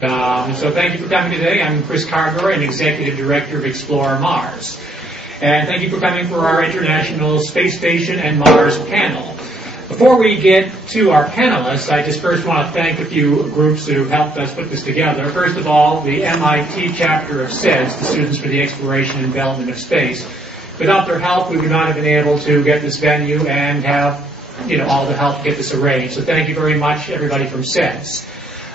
So thank you for coming today. I'm Chris Carver, an Executive Director of ExpIoreMars. And thank you for coming for our International Space Station and Mars panel. Before we get to our panelists, I just first want to thank a few groups who helped us put this together. First of all, the MIT chapter of SEDS, the Students for the Exploration and Development of Space. Without their help, we would not have been able to get this venue and have all the help to get this arranged. So thank you very much, everybody from SEDS.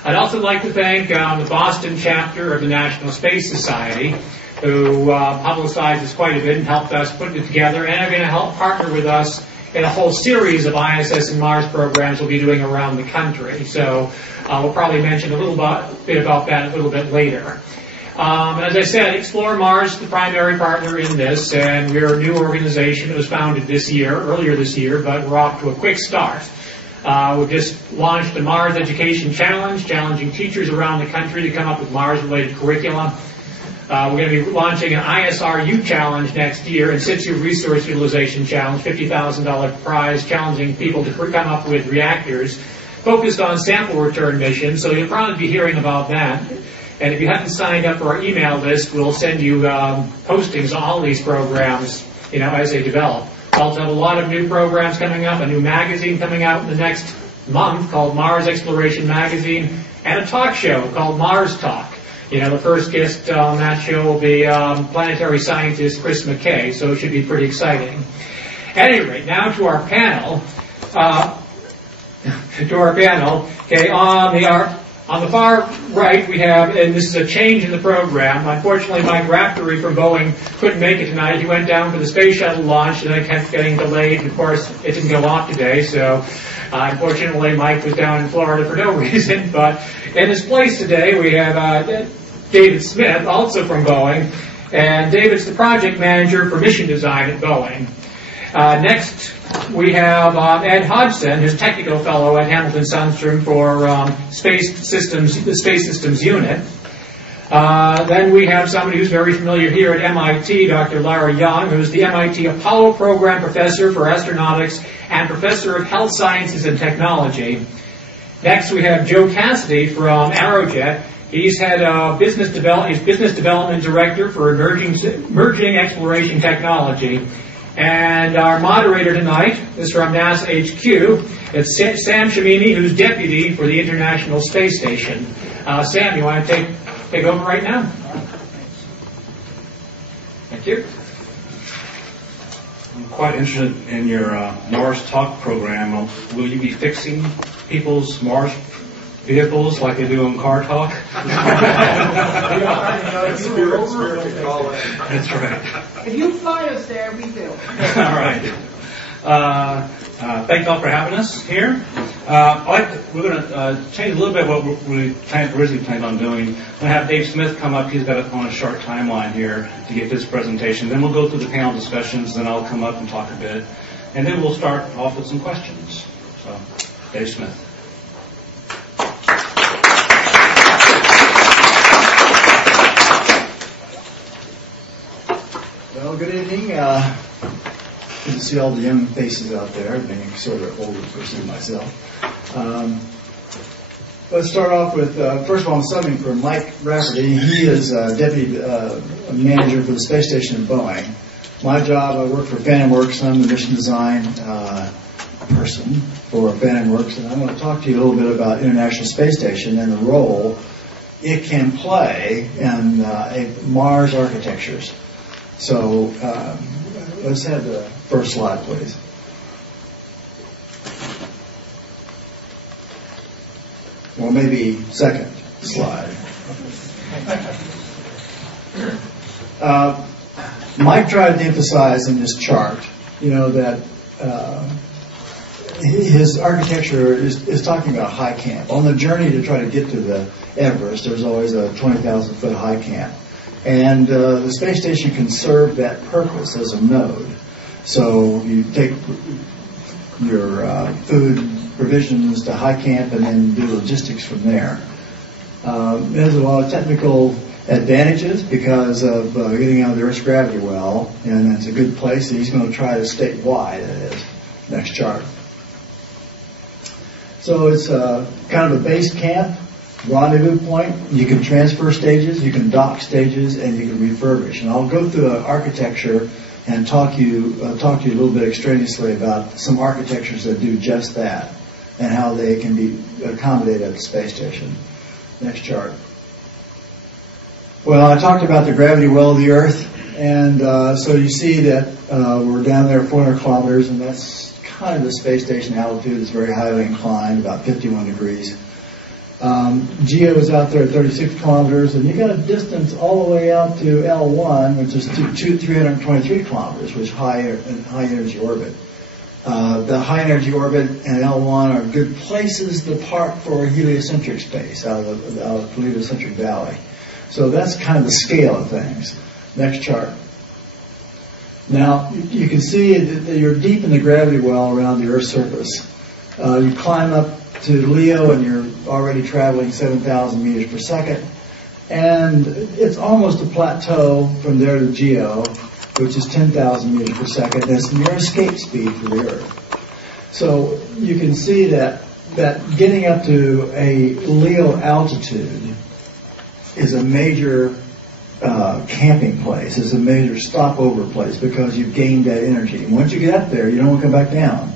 I'd also like to thank the Boston chapter of the National Space Society, who publicized this quite a bit and helped us put it together, and are going to help partner with us in a whole series of ISS and Mars programs we'll be doing around the country. So we'll probably mention a little bit about that a little bit later. As I said, ExpIoreMars is the primary partner in this, and we're a new organization that was founded earlier this year, but we're off to a quick start. We've just launched a Mars Education Challenge, challenging teachers around the country to come up with Mars-related curricula. We're going to be launching an ISRU Challenge next year, and In-Situ Resource Utilization Challenge, $50,000 prize, challenging people to come up with reactors focused on sample return missions. So you'll probably be hearing about that. And if you haven't signed up for our email list, we'll send you postings on all these programs, as they develop. We also have a lot of new programs coming up, a new magazine coming out in the next month called Mars Exploration Magazine, and a talk show called Mars Talk. The first guest on that show will be planetary scientist Chris McKay, so it should be pretty exciting. At any rate, now to our panel. Okay, on the far right, we have, and this is a change in the program. Unfortunately, Mike Raftery from Boeing couldn't make it tonight. He went down for the space shuttle launch, and it kept getting delayed. And of course, it didn't go off today, so unfortunately, Mike was down in Florida for no reason. But in his place today, we have David Smith, also from Boeing, and David's the project manager for mission design at Boeing. Next, we have Ed Hodgson, who's technical fellow at Hamilton-Sundstrom for the Space Systems Unit. Then we have somebody who's very familiar here at MIT, Dr. Lara Young, who's the MIT Apollo Program Professor for Astronautics and Professor of Health Sciences and Technology. Next, we have Joe Cassidy from Aerojet. He's Business Development Director for Emerging Exploration Technology. And our moderator tonight is from NASA HQ. It's Sam Shamini, who's Deputy for the International Space Station. Sam, you want to take over right now? Thank you. I'm quite interested in your Mars Talk program. Will you be fixing people's Mars vehicles like they do in Car Talk? That's right. If you fly us there, we will. All right. Thank you all for having us here. We're going to change a little bit what we originally planned on doing. I'm going to have Dave Smith come up. He's got it on a short timeline here to give his presentation. Then we'll go through the panel discussions. Then I'll come up and talk a bit. And then we'll start off with some questions. So, Dave Smith. Well, good evening. Good to see all the young faces out there, being sort of older person myself. Let's start off with, first of all, something for Mike Rafferty. He is Deputy Manager for the Space Station at Boeing. My job, I work for Phantom Works. I'm the mission design person for Phantom Works, and I'm going to talk to you a little bit about International Space Station and the role it can play in Mars architectures. So let's have the first slide, please. Well, maybe second slide. Mike tried to emphasize in this chart, that his architecture is talking about high camp. On the journey to try to get to the Everest, there's always a 20,000-foot high camp. And the space station can serve that purpose as a node. So you take your food provisions to high camp and then do logistics from there. There's a lot of technical advantages because of getting out of the Earth's gravity well, and it's a good place. He's going to try to state why that is. Next chart. So it's kind of a base camp rendezvous point, you can transfer stages, you can dock stages, and you can refurbish. And I'll go through an architecture and talk to you a little bit extraneously about some architectures that do just that and how they can be accommodated at the space station. Next chart. Well, I talked about the gravity well of the Earth, and so you see that we're down there 400 kilometers, and that's kind of the space station altitude. It's very highly inclined, about 51 degrees. GEO is out there at 36 kilometers, and you got a distance all the way out to L1, which is 323 kilometers, which is high energy orbit. The high energy orbit and L1 are good places to park for heliocentric space out of the heliocentric valley. So that's kind of the scale of things. Next chart. Now, you can see that you're deep in the gravity well around the Earth's surface. You climb up to LEO and you're already traveling 7,000 meters per second. And it's almost a plateau from there to GEO, which is 10,000 meters per second. That's near escape speed for the Earth. So you can see that getting up to a LEO altitude is a major camping place, is a major stopover place because you've gained that energy. And once you get up there, you don't want to come back down.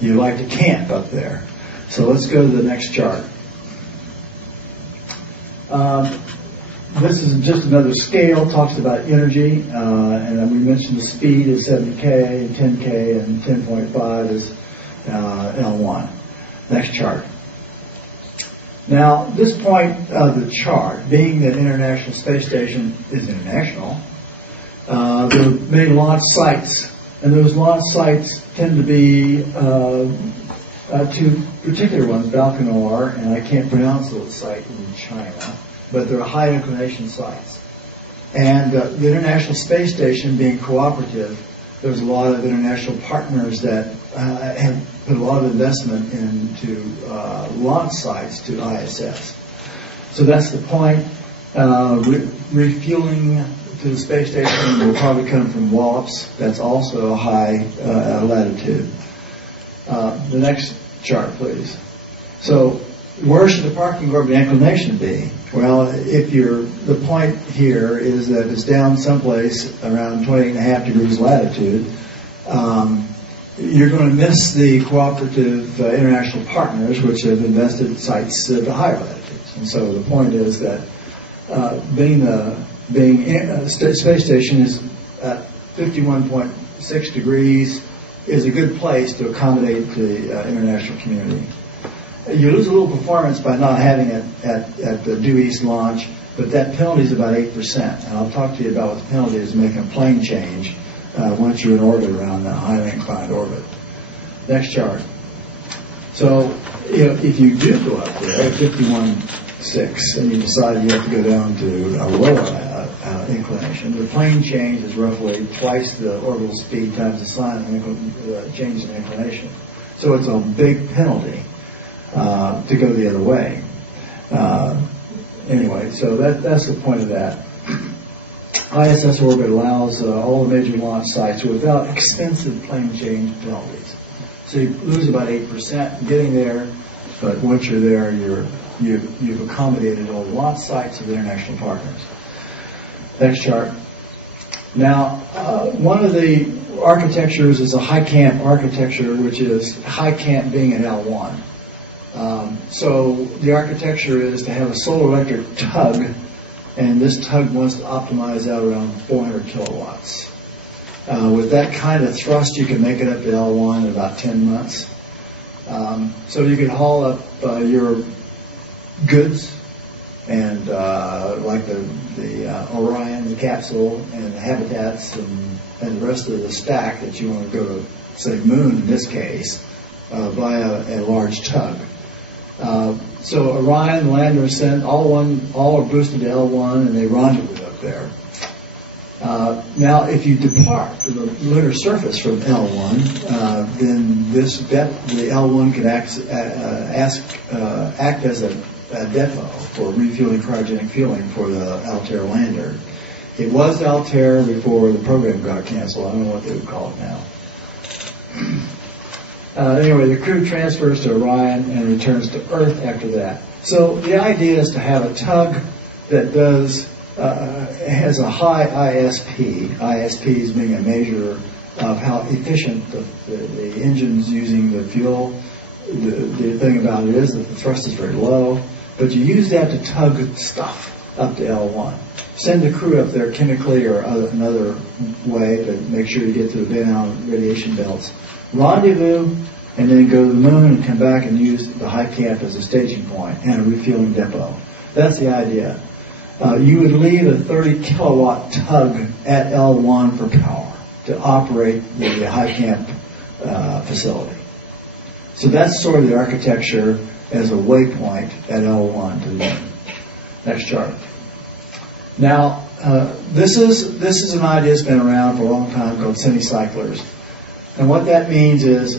You like to camp up there. So let's go to the next chart. This is just another scale, talks about energy, and we mentioned the speed is 70K, 10K, and 10.5 is L1. Next chart. Now, this point of the chart, being that International Space Station is international, there are many launch sites, and those launch sites tend to be two particular ones, Baikonur, and I can't pronounce the site in China, but they're high inclination sites. And the International Space Station being cooperative, there's a lot of international partners that have put a lot of investment into launch sites to ISS. So that's the point. Refueling to the space station will probably come from Wallops. That's also a high latitude. The next chart, please. So where should the parking orbit inclination be? Well, the point here is that it's down someplace around 28.5 degrees latitude. You're going to miss the cooperative international partners, which have invested sites at the higher latitudes. And so the point is that being a space station is at 51.6 degrees is a good place to accommodate the international community. You lose a little performance by not having it at the due east launch, but that penalty is about 8%. And I'll talk to you about what the penalty is making a plane change once you're in orbit around the highly inclined orbit. Next chart. So, if you do go up there at 51.6 and you decide you have to go down to a lower inclination, the plane change is roughly twice the orbital speed times the sine change in inclination. So it's a big penalty to go the other way. Anyway, so that's the point of that. ISS orbit allows all the major launch sites without expensive plane change penalties. So you lose about 8% getting there, but once you're there, you've accommodated all the launch sites of the international partners. Next chart. Now, one of the architectures is a high camp architecture, which is high camp being an L1. So the architecture is to have a solar electric tug, and this tug wants to optimize out around 400 kilowatts. With that kind of thrust, you can make it up to L1 in about 10 months. So you can haul up your goods and like the Orion, the capsule, and the habitats, and the rest of the stack that you want to go to, say, Moon in this case, via a large tug. So Orion, lander, ascent, all are boosted to L1, and they rendezvous up there. Now, if you depart from the lunar surface from L1, then the L1 can act as a depot for refueling cryogenic fueling for the Altair lander. It was Altair before the program got canceled. I don't know what they would call it now. Anyway, the crew transfers to Orion and returns to Earth after that. So the idea is to have a tug that has a high ISP. ISPs being a measure of how efficient the engine's using the fuel. The thing about it is that the thrust is very low, but you use that to tug stuff up to L1. Send the crew up there chemically or another way to make sure you get to the down radiation belts. Rendezvous, and then go to the moon and come back and use the high camp as a staging point and a refueling depot. That's the idea. You would leave a 30 kilowatt tug at L1 for power to operate the high camp facility. So that's sort of the architecture as a waypoint at L1 to the moon. Next chart. Now, this is an idea that's been around for a long time called semi-cyclers. And what that means is,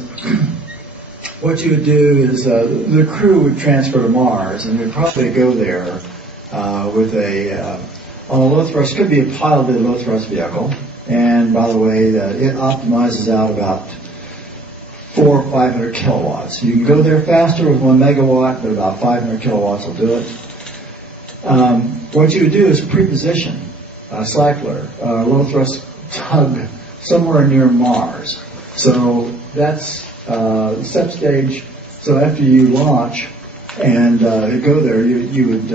what you would do is the crew would transfer to Mars, and they'd probably go there with on a low thrust, could be a piloted low thrust vehicle. And by the way, it optimizes out about 400 or 500 kilowatts. You can go there faster with 1 megawatt, but about 500 kilowatts will do it. What you would do is pre-position a cycler, a low thrust tug, somewhere near Mars. So that's step stage. So after you launch and go there, you would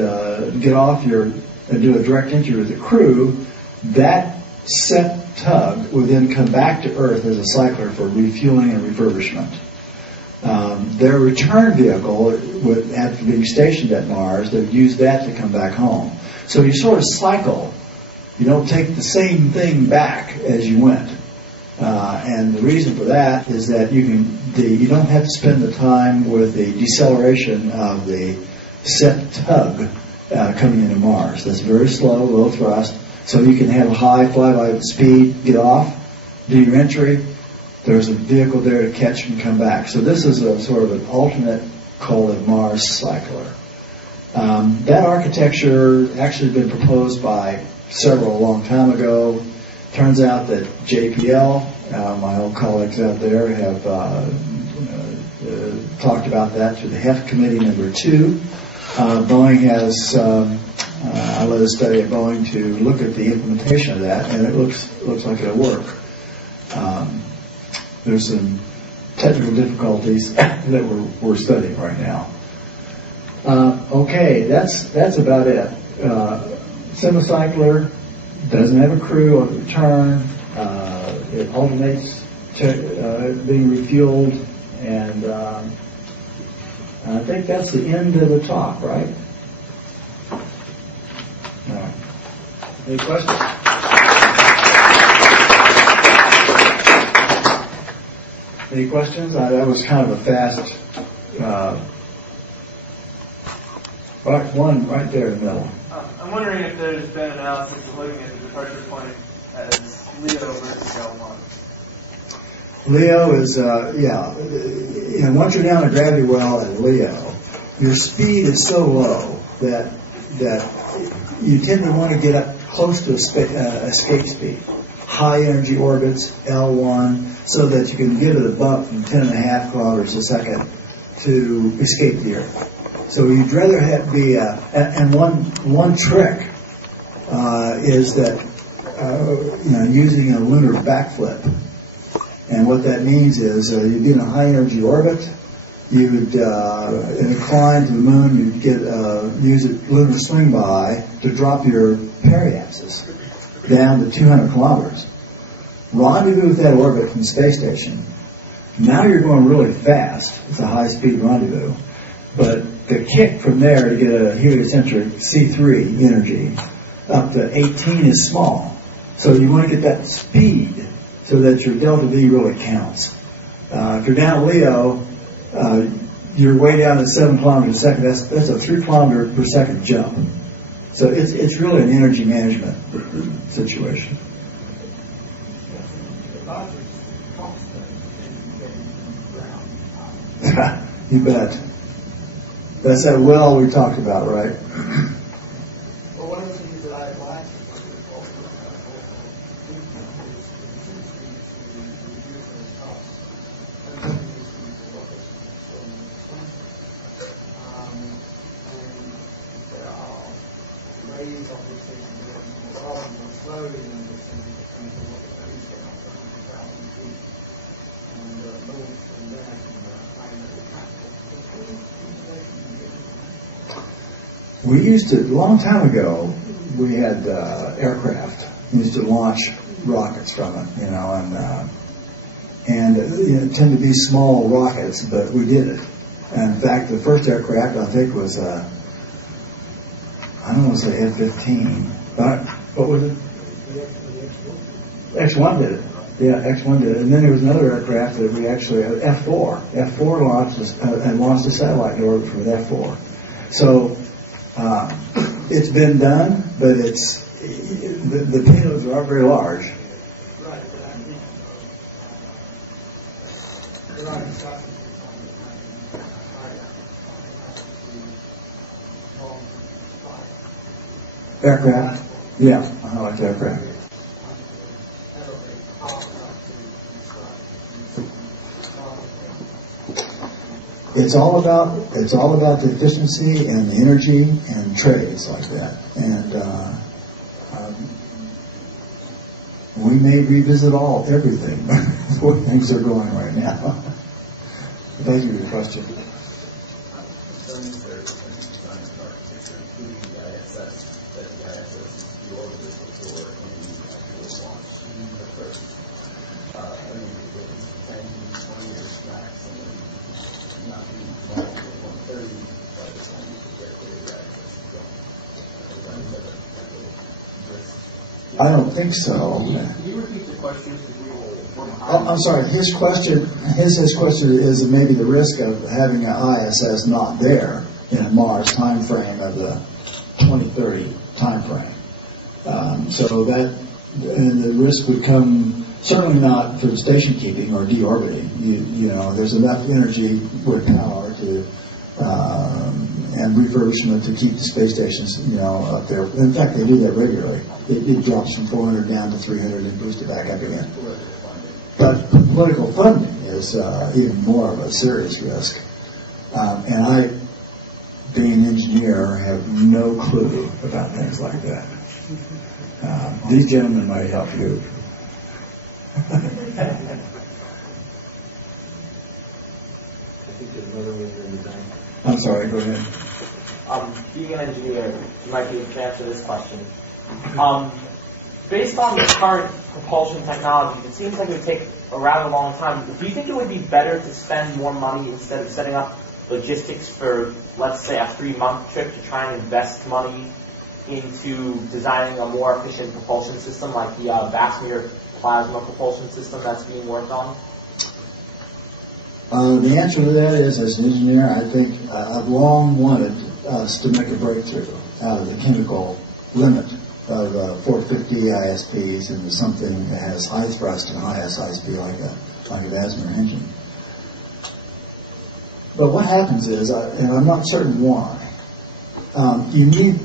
get off and do a direct entry with the crew. That set tug would then come back to Earth as a cycler for refueling and refurbishment. Their return vehicle, after being stationed at Mars, they would use that to come back home. So you sort of cycle. You don't take the same thing back as you went. And the reason for that is that you don't have to spend the time with the deceleration of the set tug coming into Mars. That's very slow, low thrust. So you can have a high flyby speed, get off, do your entry. There's a vehicle there to catch and come back. So this is a sort of an alternate called a Mars cycler. That architecture actually been proposed by several a long time ago. Turns out that JPL, my old colleagues out there, have talked about that through the HEF Committee number 2. Boeing has, I led a study at Boeing to look at the implementation of that, and it looks like it'll work. There's some technical difficulties that we're studying right now. Okay, that's about it. Semi-cycler doesn't have a crew on the return. It alternates being refueled, and I think that's the end of the talk, right? All right. Any questions? Any questions? That was kind of a fast. One right there in the middle. I'm wondering if there's been analysis of looking at the departure point as LEO versus L1. LEO is, once you're down a gravity well at LEO, your speed is so low that you tend to want to get up close to escape speed. High energy orbits, L1, so that you can give it a bump from 10.5 kilometers a second to escape the Earth. So you'd rather be, and one trick is that, using a lunar backflip. And what that means is you'd be in a high energy orbit, you would, in a climb to the moon, you'd use a lunar swing by to drop your periapsis down to 200 kilometers. Rendezvous with that orbit from the space station. Now you're going really fast. It's a high speed rendezvous. But the kick from there to get a heliocentric C3 energy up to 18 is small. So you want to get that speed so that your delta V really counts. If you're down at LEO, you're way down at 7 kilometers a second. That's a 3 kilometer per second jump. So it's really an energy management situation. You bet. That's that well we talked about, right? Well, one of the things that I like We used to, a long time ago, we had aircraft. We used to launch rockets from it, you know, and it tended to be small rockets, but we did it. And in fact, the first aircraft, I think, was, I don't want to say F-15, but what was it? X-1 did it. Yeah, X-1 did it. And then there was another aircraft that we actually, F-4. F-4 launched a satellite in orbit from F-4. So it's been done, but it's the payloads are very large. Right, but I think there are discussions Aircraft? Yeah, I like aircraft. It's all about the efficiency and the energy and trades like that. And we may revisit everything before things are going right now. Thank you for your question. Some research and science architecture, including the ISS, that the ISS is the orbit before any actual launch occurs. I mean, within 10, 20 years max, and then not be launched at 1:30 by the time you get to the ISS is gone. Is that a risk? I don't think so. Can you repeat the question? I'm sorry. His question is maybe the risk of having an ISS not there in a Mars time frame of the 2030 time frame. So that and the risk would come certainly not for station keeping or deorbiting. You know, there's enough energy with power to and refurbishment to keep the space stations, you know, up there. In fact, they do that regularly. It drops from 400 down to 300 and boosts it back up again. But political funding is even more of a serious risk. And I, being an engineer, have no clue about things like that. These gentlemen might help you. I think there's another way here in the bank. I'm sorry, go ahead. Being an engineer, you might be able to answer this question. Based on the current propulsion technologies, it seems like it would take a rather long time. Do you think it would be better to spend more money instead of setting up logistics for, let's say, a 3-month trip to try and invest money into designing a more efficient propulsion system like the Vasmir plasma propulsion system that's being worked on? The answer to that is, as an engineer, I think I've long wanted us to make a breakthrough out of the chemical limit of 450 ISPs into something that has high thrust and high SI speed like a Vasmir engine. But what happens is, and I'm not certain why, you need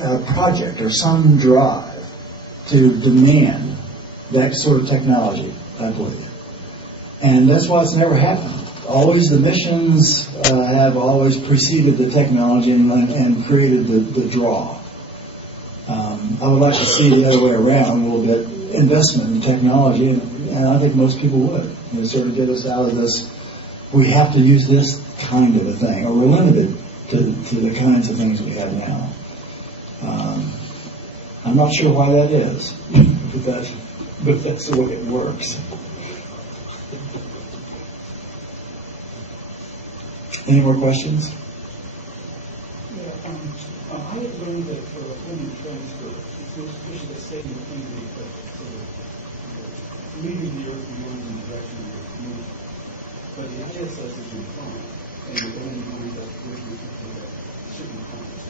a project or some drive to demand that sort of technology, I believe. And that's why it's never happened. Always the missions have always preceded the technology and created the draw. I would like to see the other way around a little bit, investment in technology, and I think most people would. It sort of get us out of this, we have to use this kind of a thing, or we're limited to the kinds of things we have now. I'm not sure why that is, but that's the way it works. Any more questions? Yeah, I have learned that for a human transfer, it's sufficient to save the energy so leaving the Earth beyond the direction of its movement. But the ISS is in front, and you're only going to shipping points.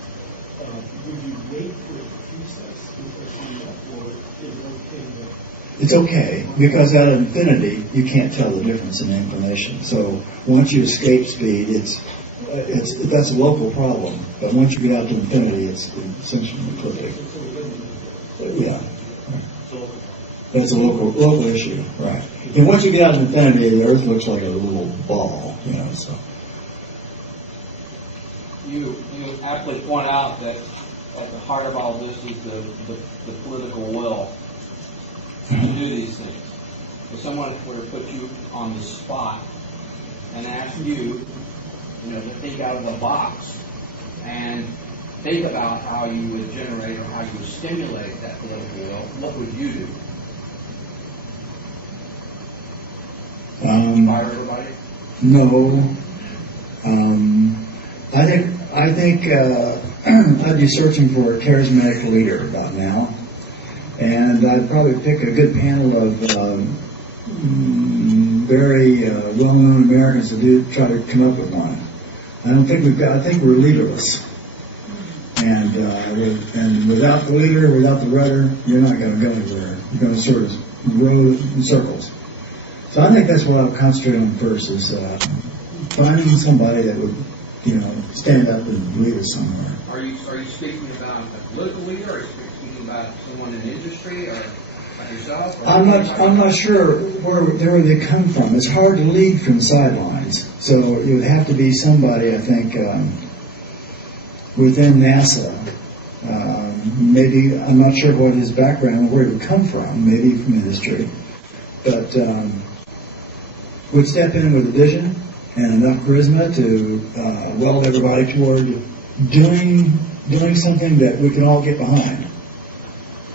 Would you wait for it to precess before showing up, or is it okay that? It's okay, because at infinity, you can't tell the difference in information. So once you escape speed, that's a local problem. But once you get out to infinity, it's essentially perfect. Yeah. That's a local issue, right. And once you get out to infinity, the Earth looks like a little ball, you know, so. You aptly point out that at the heart of all this is the political will to do these things. If someone were to put you on the spot and ask you, to think out of the box and think about how you would generate or how you would stimulate that political will, what would you do? Fire everybody? No. I think I'd be searching for a charismatic leader about now, and I'd probably pick a good panel of very well-known Americans to try to come up with one. I think we're leaderless, and without the leader, without the rudder, you're not going to go anywhere. You're going to sort of roll in circles. So I think that's what I'll concentrate on first, is finding somebody that would, stand up and lead us somewhere. Are you speaking about a political leader, or are you speaking about someone in the industry, or like yourself? Or I'm not sure where they come from. It's hard to lead from the sidelines. So it would have to be somebody, I think, within NASA. Maybe, I'm not sure what his background, where he would come from, maybe from industry. But would step in with a vision and enough charisma to weld everybody toward doing something that we can all get behind.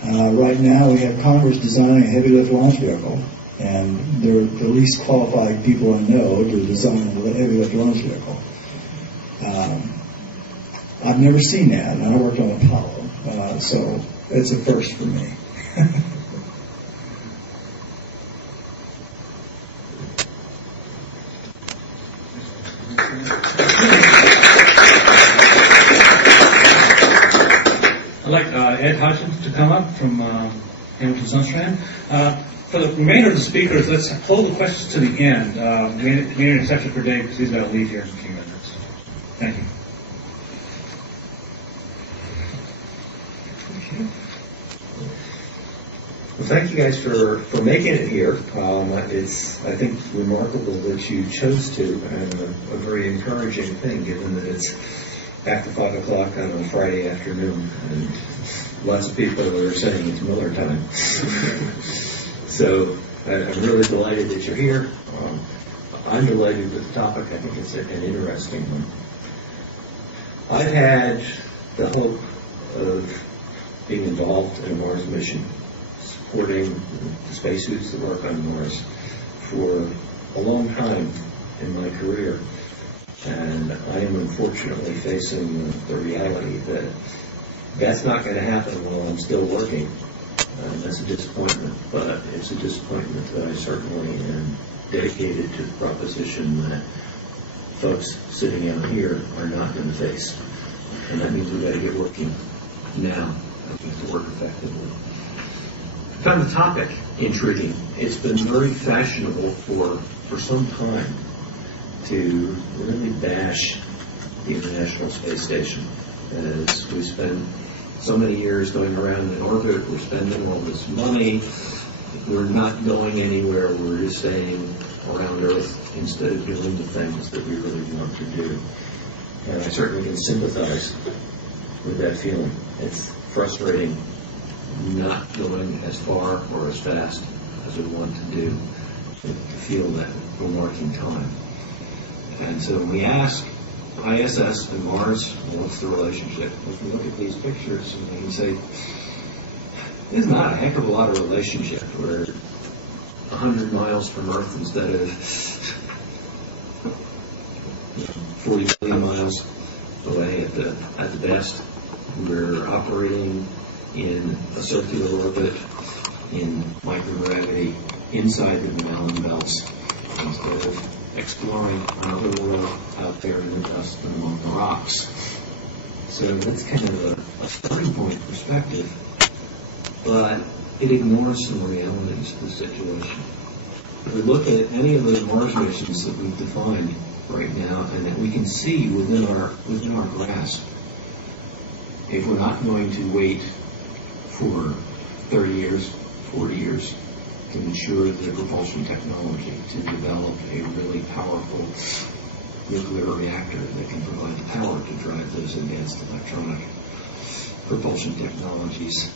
Right now we have Congress designing a heavy lift launch vehicle, and they're the least qualified people I know to design a heavy lift launch vehicle. I've never seen that, and I worked on Apollo, so it's a first for me. I'd like Ed Hodgins to come up from Hamilton Sunstrand. For the remainder of the speakers, let's hold the questions to the end. We need an exception for Dave because he's got to leave here in a few minutes. Thank you. Well, thank you guys for making it here. It's, I think, remarkable that you chose to, and a very encouraging thing, given that it's after 5 o'clock on a Friday afternoon, and lots of people are saying it's Miller time. So I'm really delighted that you're here. I'm delighted with the topic. I think it's an interesting one. I've had the hope of being involved in a Mars mission, supporting the spacesuits that work on Mars for a long time in my career. And I am unfortunately facing the reality that that's not going to happen while I'm still working. That's a disappointment, but it's a disappointment that I certainly am dedicated to the proposition that folks sitting out here are not going to face. And that means we've got to get working now. We have to work effectively. I found the topic intriguing. It's been very fashionable for some time to really bash the International Space Station, as we spend so many years going around in orbit, we're spending all this money, we're not going anywhere, we're just staying around Earth instead of doing the things that we really want to do. And I certainly can sympathize with that feeling. It's frustrating not going as far or as fast as we want to do, to feel that we're marking time. And so when we ask ISS and Mars, what's the relationship? If we look at these pictures, and we can say, there's not a heck of a lot of relationship. We're 100 miles from Earth instead of 40 billion miles away at the best. We're operating in a circular orbit in microgravity inside the Magellan belts instead of exploring another world out there in the dust and among the rocks. So that's kind of a starting point perspective, but it ignores some realities of the situation. If we look at any of those Mars missions that we've defined right now and that we can see within our grasp, if we're not going to wait for 30 years, 40 years, to ensure the propulsion technology to develop a really powerful nuclear reactor that can provide the power to drive those advanced electronic propulsion technologies,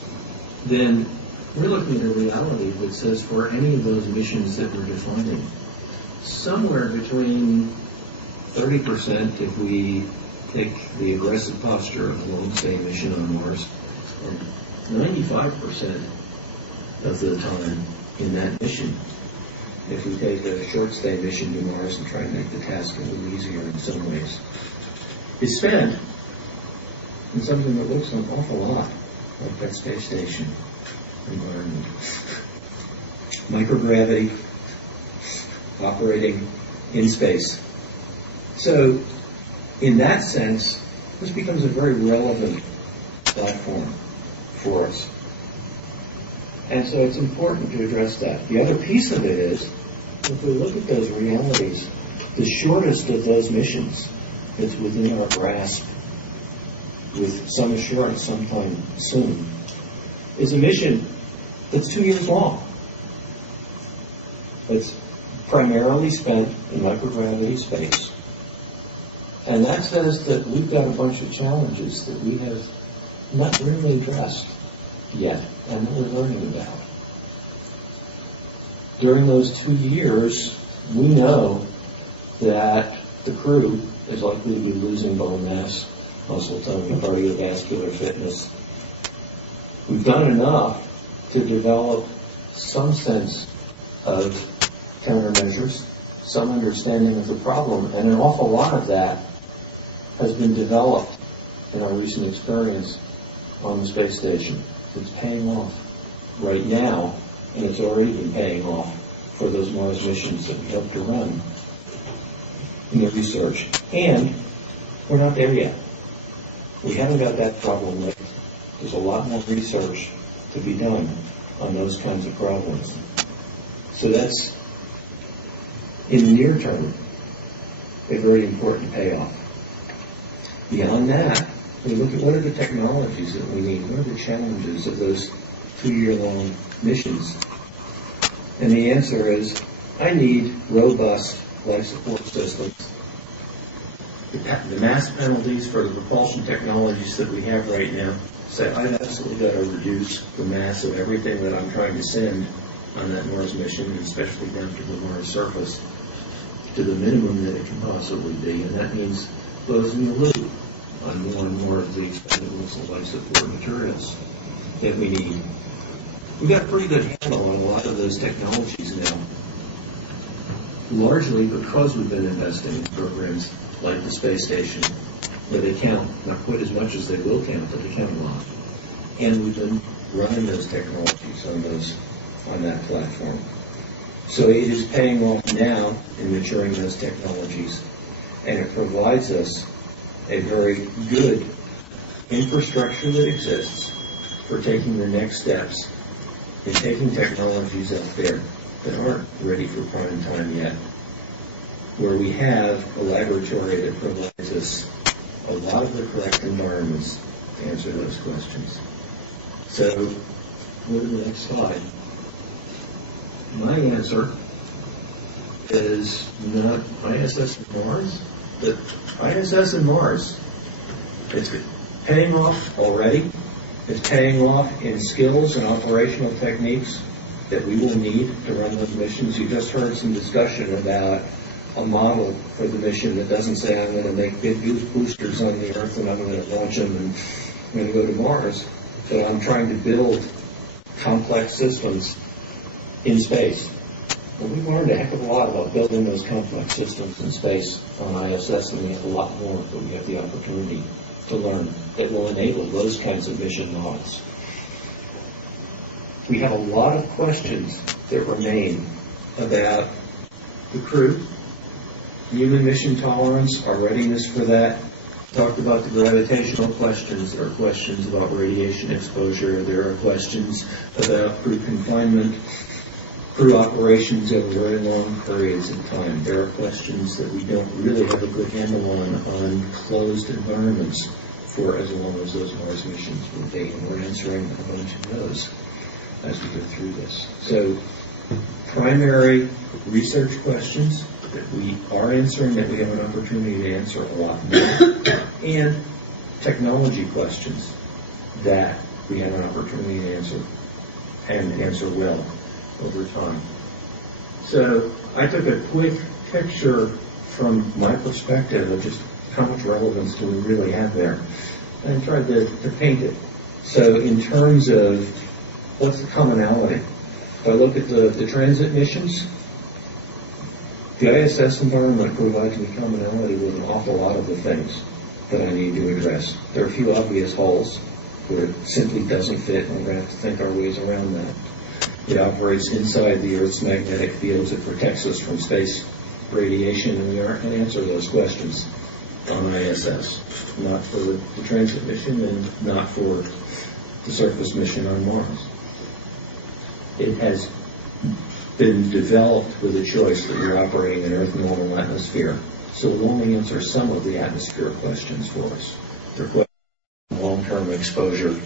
then we're looking at a reality that says for any of those missions that we're defining, somewhere between 30% if we take the aggressive posture of a long-stay mission on Mars, and 95% of the time in that mission, if we take a short-stay mission to Mars and try and make the task a little easier in some ways, is spent in something that looks an awful lot like that space station environment. Microgravity, operating in space. So, in that sense, this becomes a very relevant platform for us. And so it's important to address that. The other piece of it is, if we look at those realities, the shortest of those missions that's within our grasp with some assurance sometime soon is a mission that's 2 years long. It's primarily spent in microgravity space. And that says that we've got a bunch of challenges that we have not really addressed yet and that we're learning about. During those 2 years, we know that the crew is likely to be losing bone mass, muscle tone, cardiovascular fitness. We've done enough to develop some sense of countermeasures, some understanding of the problem, and an awful lot of that has been developed in our recent experience on the space station. It's paying off right now, and it's already been paying off for those Mars missions that we hope to run in the research. And we're not there yet. We haven't got that problem right. There's a lot more research to be done on those kinds of problems. So that's, in the near term, a very important payoff. Beyond that, we look at what are the technologies that we need, what are the challenges of those 2-year-long missions. And the answer is, I need robust life support systems. The mass penalties for the propulsion technologies that we have right now say I've absolutely got to reduce the mass of everything that I'm trying to send on that Mars mission, especially down to the Mars surface, to the minimum that it can possibly be. And that means closing the loop on more and more of the expendables and life support materials that we need. We've got a pretty good handle on a lot of those technologies now, largely because we've been investing in programs like the space station, where they count, not quite as much as they will count, but they count a lot. And we've been running those technologies on that platform. So it is paying off now in maturing those technologies, and it provides us a very good infrastructure that exists for taking the next steps in taking technologies out there that aren't ready for prime time yet, where we have a laboratory that provides us a lot of the correct environments to answer those questions. So, go to the next slide. My answer is not ISS and Mars, but ISS and Mars. It's paying off already. It's paying off in skills and operational techniques that we will need to run those missions. You just heard some discussion about a model for the mission that doesn't say I'm going to make big boosters on the Earth and I'm going to launch them and I'm going to go to Mars. So I'm trying to build complex systems in space. Well, we've learned a heck of a lot about building those complex systems in space on ISS, and we have a lot more that we have the opportunity to learn that will enable those kinds of mission models. We have a lot of questions that remain about the crew, human mission tolerance, our readiness for that. Talked about the gravitational questions. There are questions about radiation exposure. There are questions about crew confinement, crew operations over very long periods of time. There are questions that we don't really have a good handle on closed environments for as long as those Mars missions will be. And we're answering a bunch of those as we go through this. So, primary research questions that we are answering, that we have an opportunity to answer a lot more, and technology questions that we have an opportunity to answer, and answer well over time. So I took a quick picture from my perspective of just how much relevance do we really have there, and tried to paint it. So in terms of what's the commonality, if I look at the transit missions, the ISS environment provides me commonality with an awful lot of the things that I need to address. There are a few obvious holes where it simply doesn't fit, and we're going to have to think our ways around that. It operates inside the Earth's magnetic fields. It protects us from space radiation, and we aren't going to answer those questions on ISS. Not for the transit mission and not for the surface mission on Mars. It has been developed with a choice that we're operating in Earth normal atmosphere. So it will only answer some of the atmospheric questions for us. They're questions of long-term exposure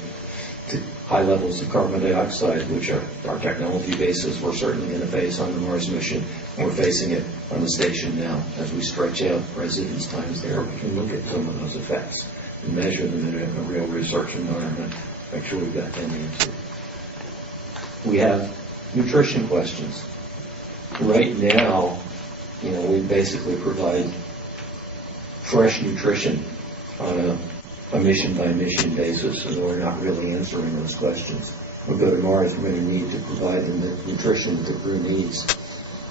to high levels of carbon dioxide, which are our technology basis we're certainly going to face on the Mars mission. We're facing it on the station now. As we stretch out residence times there, we can look at some of those effects and measure them in a real research environment. Make sure we've got them answered. We have nutrition questions. Right now, we basically provide fresh nutrition on a mission-by-mission basis, and we're not really answering those questions. When we go to Mars, we're going to need to provide them the nutrition that the crew needs,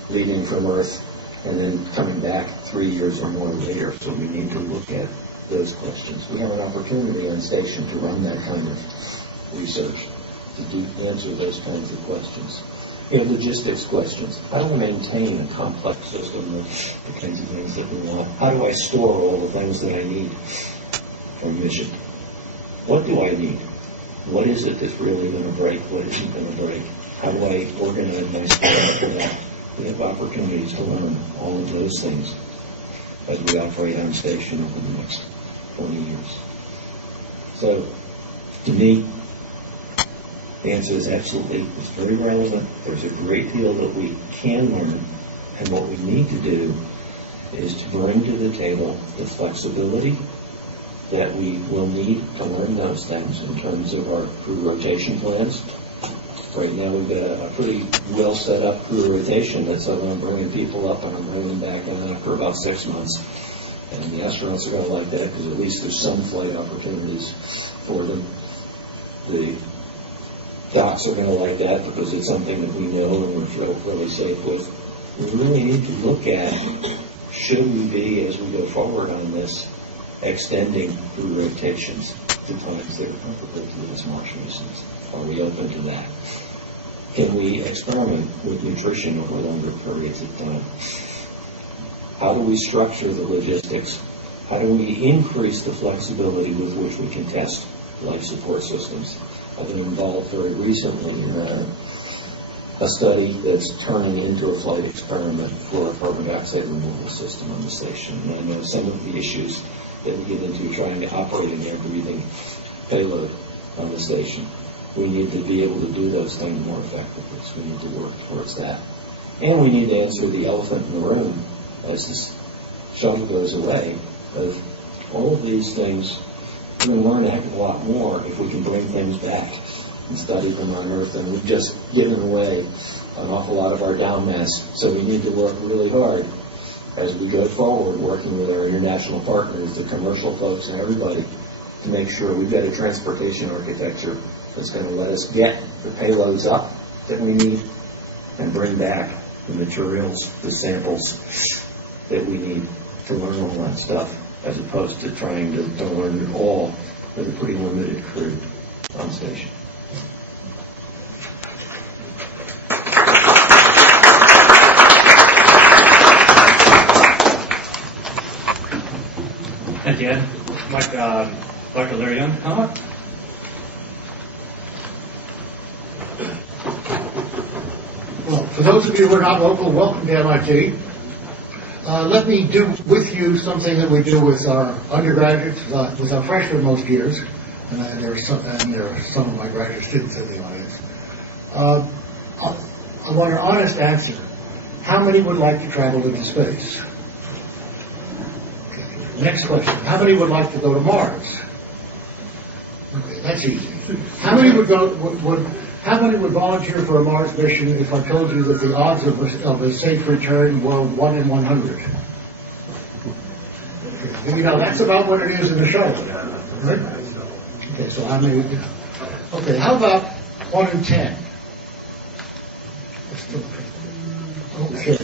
leaving from Earth and then coming back 3 years or more later. So we need to look at those questions. We have an opportunity on station to run that kind of research, to answer those kinds of questions. Logistics questions. How do I maintain a complex system of the kinds of things that we want? How do I store all the things that I need for a mission? What do I need? What is it that's really going to break? What isn't going to break? How do I organize my stuff for that? We have opportunities to learn all of those things as we operate on station over the next 20 years. So, to me, the answer is absolutely. It's very relevant. There's a great deal that we can learn, and what we need to do is to bring to the table the flexibility that we will need to learn those things in terms of our crew rotation plans. Right now we've got a pretty well set up crew rotation that's I'm bringing people up and I'm bringing them back in after about 6 months. And the astronauts are going to like that because at least there's some flight opportunities for them. The docs are going to like that because it's something that we know and we feel really safe with. We really need to look at, should we be, as we go forward on this, extending crew rotations to times that are comparable to these Mars missions? Are we open to that? Can we experiment with nutrition over longer periods of time? How do we structure the logistics? How do we increase the flexibility with which we can test life support systems? I've been involved very recently in a study that's turning into a flight experiment for a carbon dioxide removal system on the station. And I know some of the issues that we get into trying to operate an air-breathing payload on the station. We need to be able to do those things more effectively, so we need to work towards that. And we need to answer the elephant in the room as this shuttle goes away of all of these things. We're going to learn a heck of a lot more if we can bring things back and study them on Earth, and we've just given away an awful lot of our down mass. So we need to work really hard as we go forward, working with our international partners, the commercial folks, and everybody, to make sure we've got a transportation architecture that's going to let us get the payloads up that we need and bring back the materials, the samples that we need to learn all that stuff, as opposed to trying to learn it all with a pretty limited crew on station. At the end, like Dr. Larry Young, come up. Well, for those of you who are not local, welcome to MIT. Let me do with you something that we do with our undergraduates, with our freshmen most years, and there are some of my graduate students in the audience. I want an honest answer. How many would like to travel into space? Okay. Next question. How many would like to go to Mars? Okay, that's easy. How many How many would volunteer for a Mars mission if I told you that the odds of a safe return were 1 in 100? You know, that's about what it is in the shuttle. Right? Okay, so how many? Okay, how about 1 in 10? Okay. You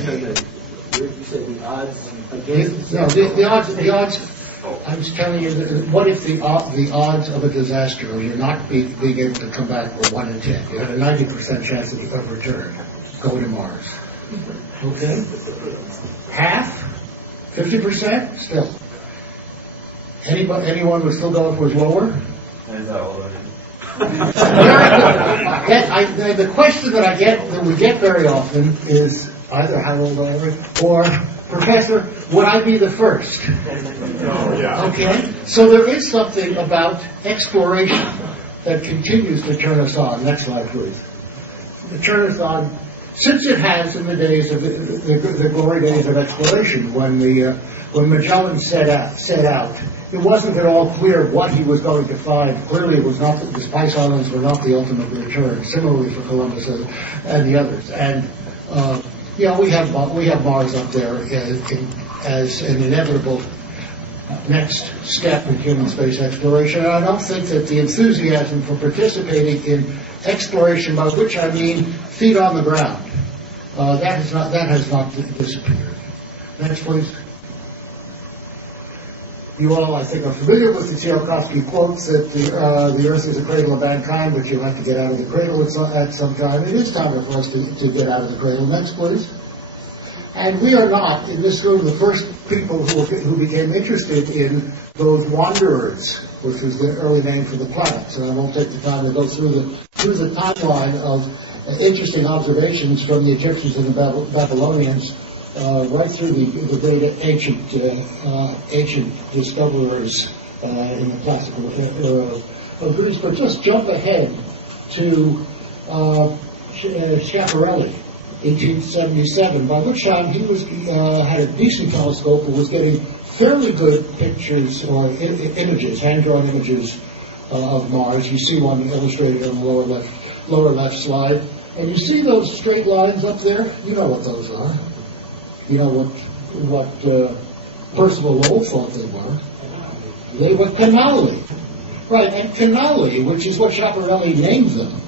said the odds against? No, the odds. I'm just telling you, what if the odds of a disaster, or you're not being able to come back, were 1 in 10? You had a 90% chance of return, going to Mars. Okay? Half? 50%? Still. Anyone would still go if it was lower? The question that we get very often is either how old are you, or Professor, would I be the first? Okay? So there is something about exploration that continues to turn us on. Next slide, please. It turns us on, since it has in the days of the glory days of exploration, when Magellan set out, it wasn't at all clear what he was going to find. Clearly, it was not the Spice Islands were not the ultimate return. Similarly for Columbus and the others. And we have Mars up there as an inevitable next step in human space exploration. And I don't think that the enthusiasm for participating in exploration, by which I mean feet on the ground, that has not disappeared. Next, please. You all, I think, are familiar with the Tsiolkovsky quotes that the Earth is a cradle of mankind, but you'll have to get out of the cradle at some time. It is time for us to get out of the cradle. Next, please. And we are not, in this room, the first people who became interested in those wanderers, which was the early name for the planets. And I won't take the time to go through the timeline of interesting observations from the Egyptians and the Babylonians, right through the great ancient discoverers in the classical era of Greece. But just jump ahead to Schiaparelli, 1877, by which time he had a decent telescope and was getting fairly good pictures or images, hand-drawn images of Mars. You see one illustrated on the lower left slide, and you see those straight lines up there. You know what those are. You know what Percival Lowell thought they were. They were canali. Right, and canali, which is what Schiaparelli named them,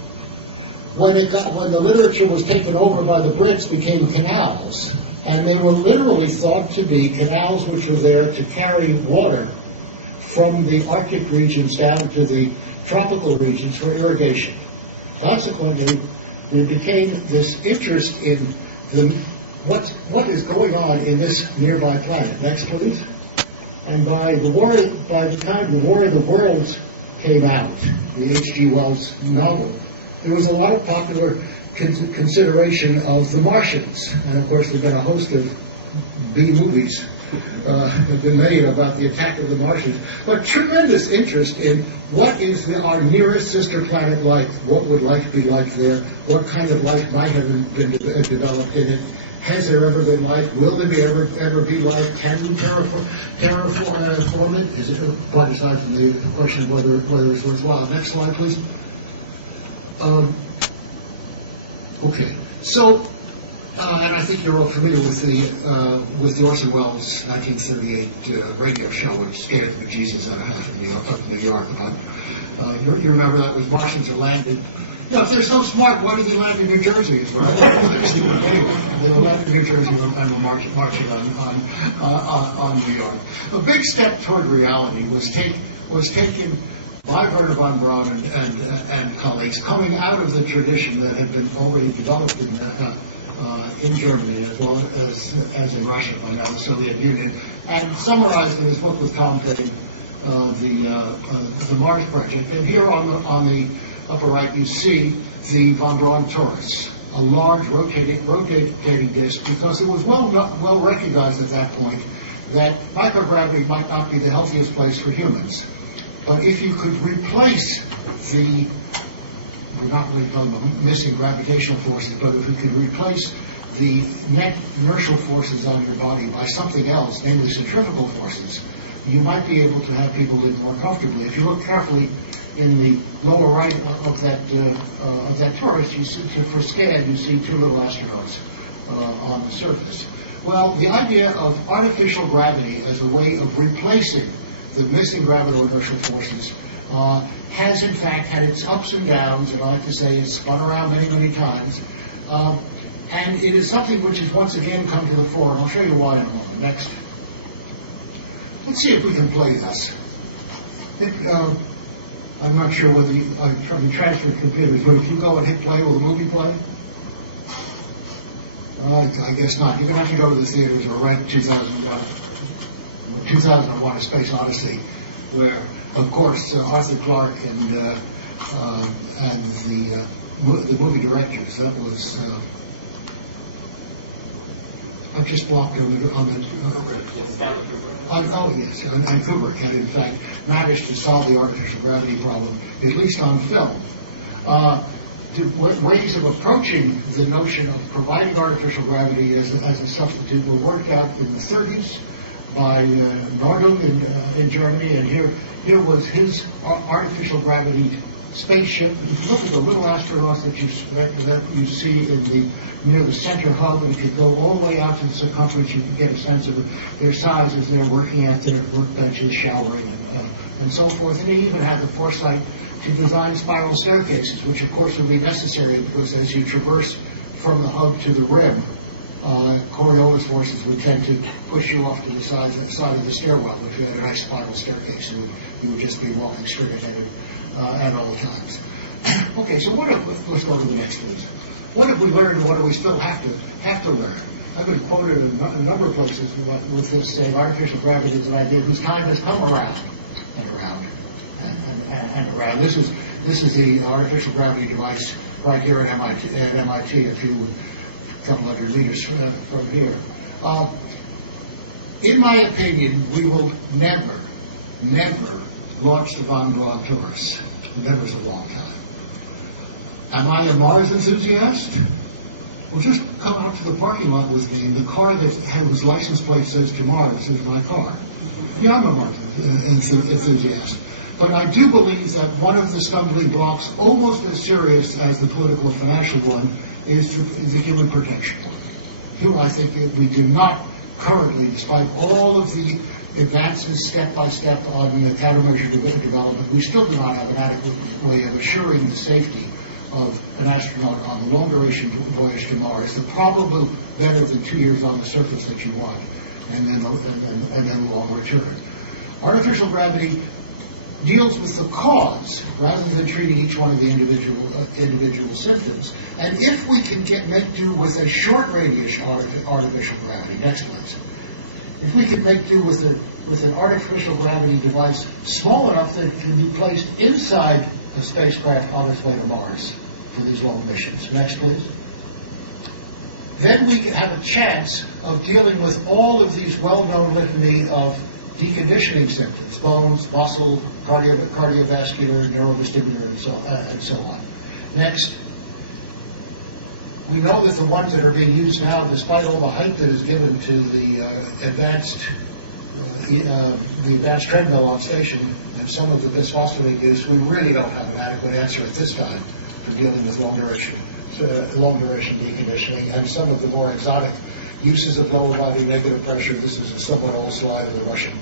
when the literature was taken over by the Brits, became canals. And they were literally thought to be canals which were there to carry water from the Arctic regions down to the tropical regions for irrigation. Consequently, there became this interest in what is going on in this nearby planet. Next, please. And by the time the War of the Worlds came out, the H.G. Wells novel, there was a lot of popular consideration of the Martians. And of course, there have been a host of B movies have been made about the attack of the Martians. But tremendous interest in what is our nearest sister planet like? What would life be like there? What kind of life might have been developed in it? Has there ever been life? Will there ever be life? Can we terraform it? Is it quite aside from the question of whether it's worthwhile? Next slide, please. Okay, so, and I think you're all familiar with the Orson Welles 1938 radio show, which scared the bejesus out of New York. About you remember that was Martians are landed. You know, if they're so smart, why did they land in New Jersey? Is right. Anyway, they were landed in New Jersey and were marching on New York. A big step toward reality was taken by Werner von Braun and colleagues, coming out of the tradition that had been already developed in Germany as well as in Russia by now the Soviet Union, and summarized in his book with Tom Petty, the Mars Project. And here on the upper right you see the von Braun torus, a large rotating disk, because it was well recognized at that point that microgravity might not be the healthiest place for humans. But if you could replace we're not really talking about missing gravitational forces, but if you could replace the net inertial forces on your body by something else, namely centrifugal forces, you might be able to have people live more comfortably. If you look carefully in the lower right of that torus, you see, for scale, you see two little astronauts on the surface. Well, the idea of artificial gravity as a way of replacing the missing gravito-inertial forces has in fact had its ups and downs, and I like to say it's spun around many, many times. And it is something which has once again come to the fore, and I'll show you why in a moment. Next. Let's see if we can play this. I'm not sure whether I'm trying to transfer computers, but if you go and hit play, will the movie play? I guess not. You're going to have to go to the theaters or rent 2001: A Space Odyssey, where, of course, Arthur Clarke and the movie directors, that was... I just blocked on the yes, and Kubrick had in fact managed to solve the artificial gravity problem, at least on film. Ways of approaching the notion of providing artificial gravity as a substitute were worked out in the 30s by Nordung in Germany, and here was his artificial gravity spaceship. If you look at the little astronauts that you see near the center hub, and if you go all the way out to the circumference, you can get a sense of their size as they're working at their workbenches, showering, and so forth. And he even had the foresight to design spiral staircases, which of course would be necessary because as you traverse from the hub to the rim, Coriolis forces would tend to push you off to the side of the stairwell. If you had a nice spiral staircase, you would just be walking straight ahead at all times. Okay, so let's go to the next please. What have we learned, and what do we still have to learn? I've been quoted in a number of places with this artificial gravity as an idea whose time has come around and around and around. This is the artificial gravity device right here at MIT. A couple hundred meters from here. In my opinion, we will never launch the Von Braun Taurus. Never's a long time. Am I a Mars enthusiast? Well, just come out to the parking lot with me, and the car whose license plate says to Mars is my car. Yeah, I'm a Mars enthusiast. But I do believe that one of the stumbling blocks, almost as serious as the political and financial one, is the human protection one. Here I think we do not currently, despite all of the advances step by step on the countermeasure development, we still do not have an adequate way of assuring the safety of an astronaut on a long-duration voyage to Mars. They're probably better than 2 years on the surface that you want, and then a long return. Artificial gravity deals with the cause rather than treating each one of the individual symptoms. And if we can make do with a short radius artificial gravity, next please. If we can make do with an artificial gravity device small enough that it can be placed inside the spacecraft on its way to Mars for these long missions. Next please. Then we can have a chance of dealing with all of these well-known litany of deconditioning symptoms: bones, muscle, cardiovascular, neurovestibular, and so on. Next, we know that the ones that are being used now, despite all the hype that is given to the advanced treadmill on station and some of the bisphosphonate use, we really don't have an adequate answer at this time for dealing with long-duration deconditioning, and some of the more exotic uses of lower body negative pressure. This is a somewhat old slide of the Russian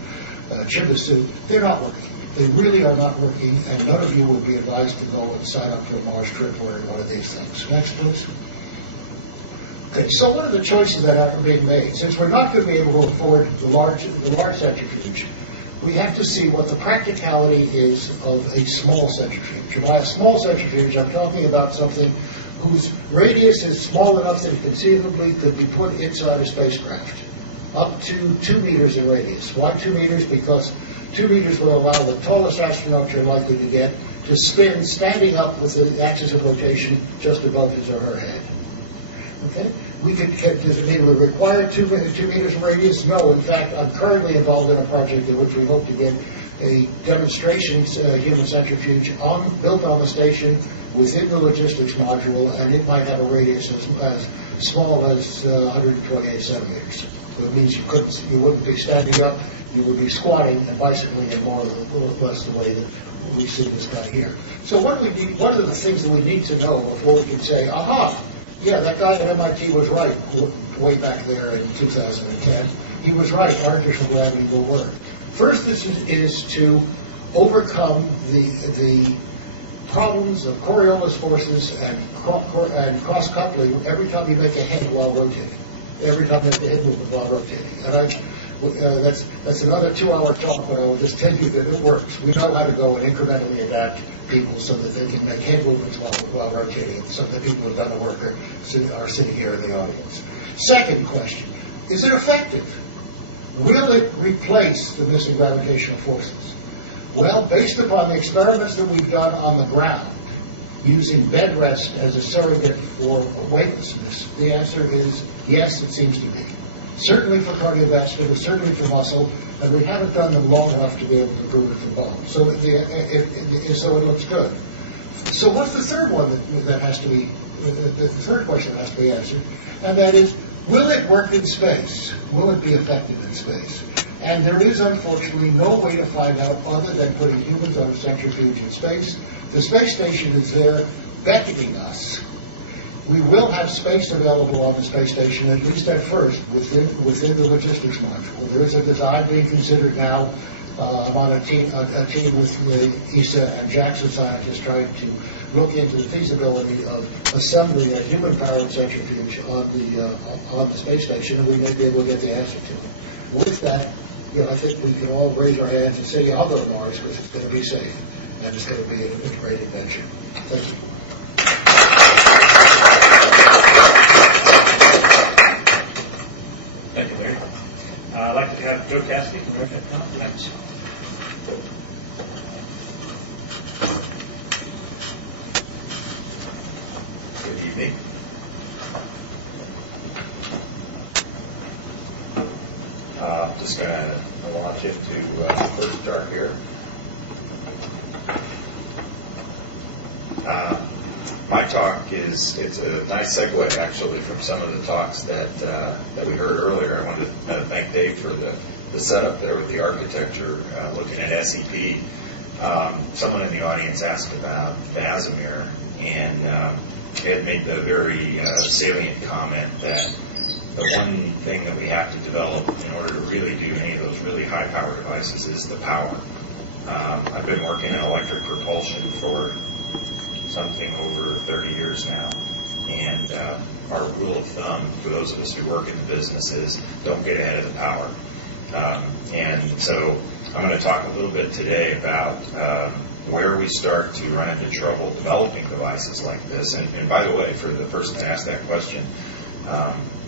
Chibis suit. They're not working. They really are not working, and none of you will be advised to go and sign up for a Mars trip wearing one of these things. Next, please. Okay, so what are the choices that are being made? Since we're not going to be able to afford the large centrifuge, we have to see what the practicality is of a small centrifuge. And by a small centrifuge, I'm talking about something whose radius is small enough that it conceivably could be put inside a spacecraft, up to 2 meters in radius. Why 2 meters? Because 2 meters will allow the tallest astronaut you're likely to get to spin standing up with the axis of rotation just above his or her head. Okay? Does it require 2 meters in radius? No. In fact, I'm currently involved in a project in which we hope to get a demonstration human centrifuge built on the station within the logistics module, and it might have a radius as small as 128 centimeters. So it means you wouldn't be standing up, you would be squatting and bicycling in more or less the way that we see this guy here. So what are the things that we need to know before we can say, aha, Yeah, that guy at MIT was right way back there in 2010. He was right. Artificial gravity will work. First, this is to overcome the problems of Coriolis forces and cross-coupling every time you make a head while rotating. Every time you make a head movement while rotating. And that's another 2-hour talk, but I will just tell you that it works. We know how to go and incrementally adapt people so that they can make head movements while rotating. Some of the people who have done the work are sitting here in the audience. Second question, is it effective? Will it replace the missing gravitational forces? Well, based upon the experiments that we've done on the ground, using bed rest as a surrogate for weightlessness, the answer is yes, it seems to be. Certainly for cardiovascular, certainly for muscle, and we haven't done them long enough to be able to prove it for bone. So it looks good. So what's the third one that has to be, the third question that has to be answered, and that is, will it work in space? Will it be effective in space? And there is, unfortunately, no way to find out other than putting humans on a centrifuge in space. The space station is there beckoning us. We will have space available on the space station, at least at first, within the logistics module. There is a design being considered now. I'm on a team with the ESA and JAXA scientists trying to look into the feasibility of assembling a human-powered centrifuge on the space station, and we may be able to get the answer to it. With that, I think we can all raise our hands and say, I'll go to Mars because it's going to be safe and it's going to be an integrated venture. Thank you. Thank you, Larry. I'd like to have Joe Cassidy from Robotic next. Good evening. Just going to launch into the first chart here. My talk it's a nice segue actually from some of the talks that we heard earlier. I wanted to thank Dave for the setup there with the architecture, looking at SEP. Someone in the audience asked about Casimir, and had made the very salient comment that the one thing that we have to develop in order to really do any of those really high power devices is the power. I've been working in electric propulsion for something over 30 years now, and our rule of thumb for those of us who work in the business is don't get ahead of the power. And so I'm going to talk a little bit today about where we start to run into trouble developing devices like this. And by the way, for the person that asked that question,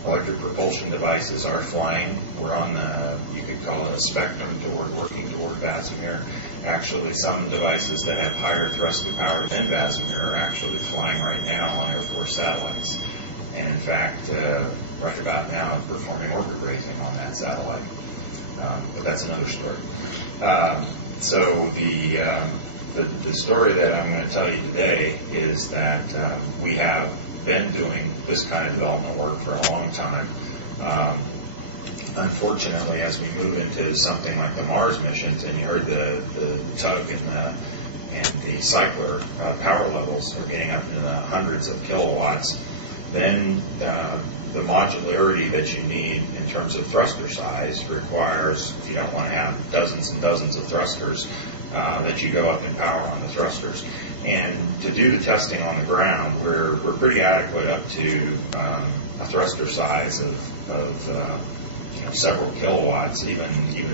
electric propulsion devices are flying. We're on the, you could call it a spectrum toward working toward Casimir. Actually, some devices that have higher thrust to power than Casimir are actually flying right now on Air Force satellites. And in fact, right about now, I'm performing orbit raising on that satellite. But that's another story. So the story that I'm going to tell you today is that we have been doing this kind of development work for a long time. Unfortunately, as we move into something like the Mars missions, and you heard the tug and the cycler power levels are getting up into the hundreds of kilowatts, then the modularity that you need in terms of thruster size requires, if you don't want to have dozens and dozens of thrusters, that you go up in power on the thrusters. And to do the testing on the ground, we're pretty adequate up to a thruster size of several kilowatts, even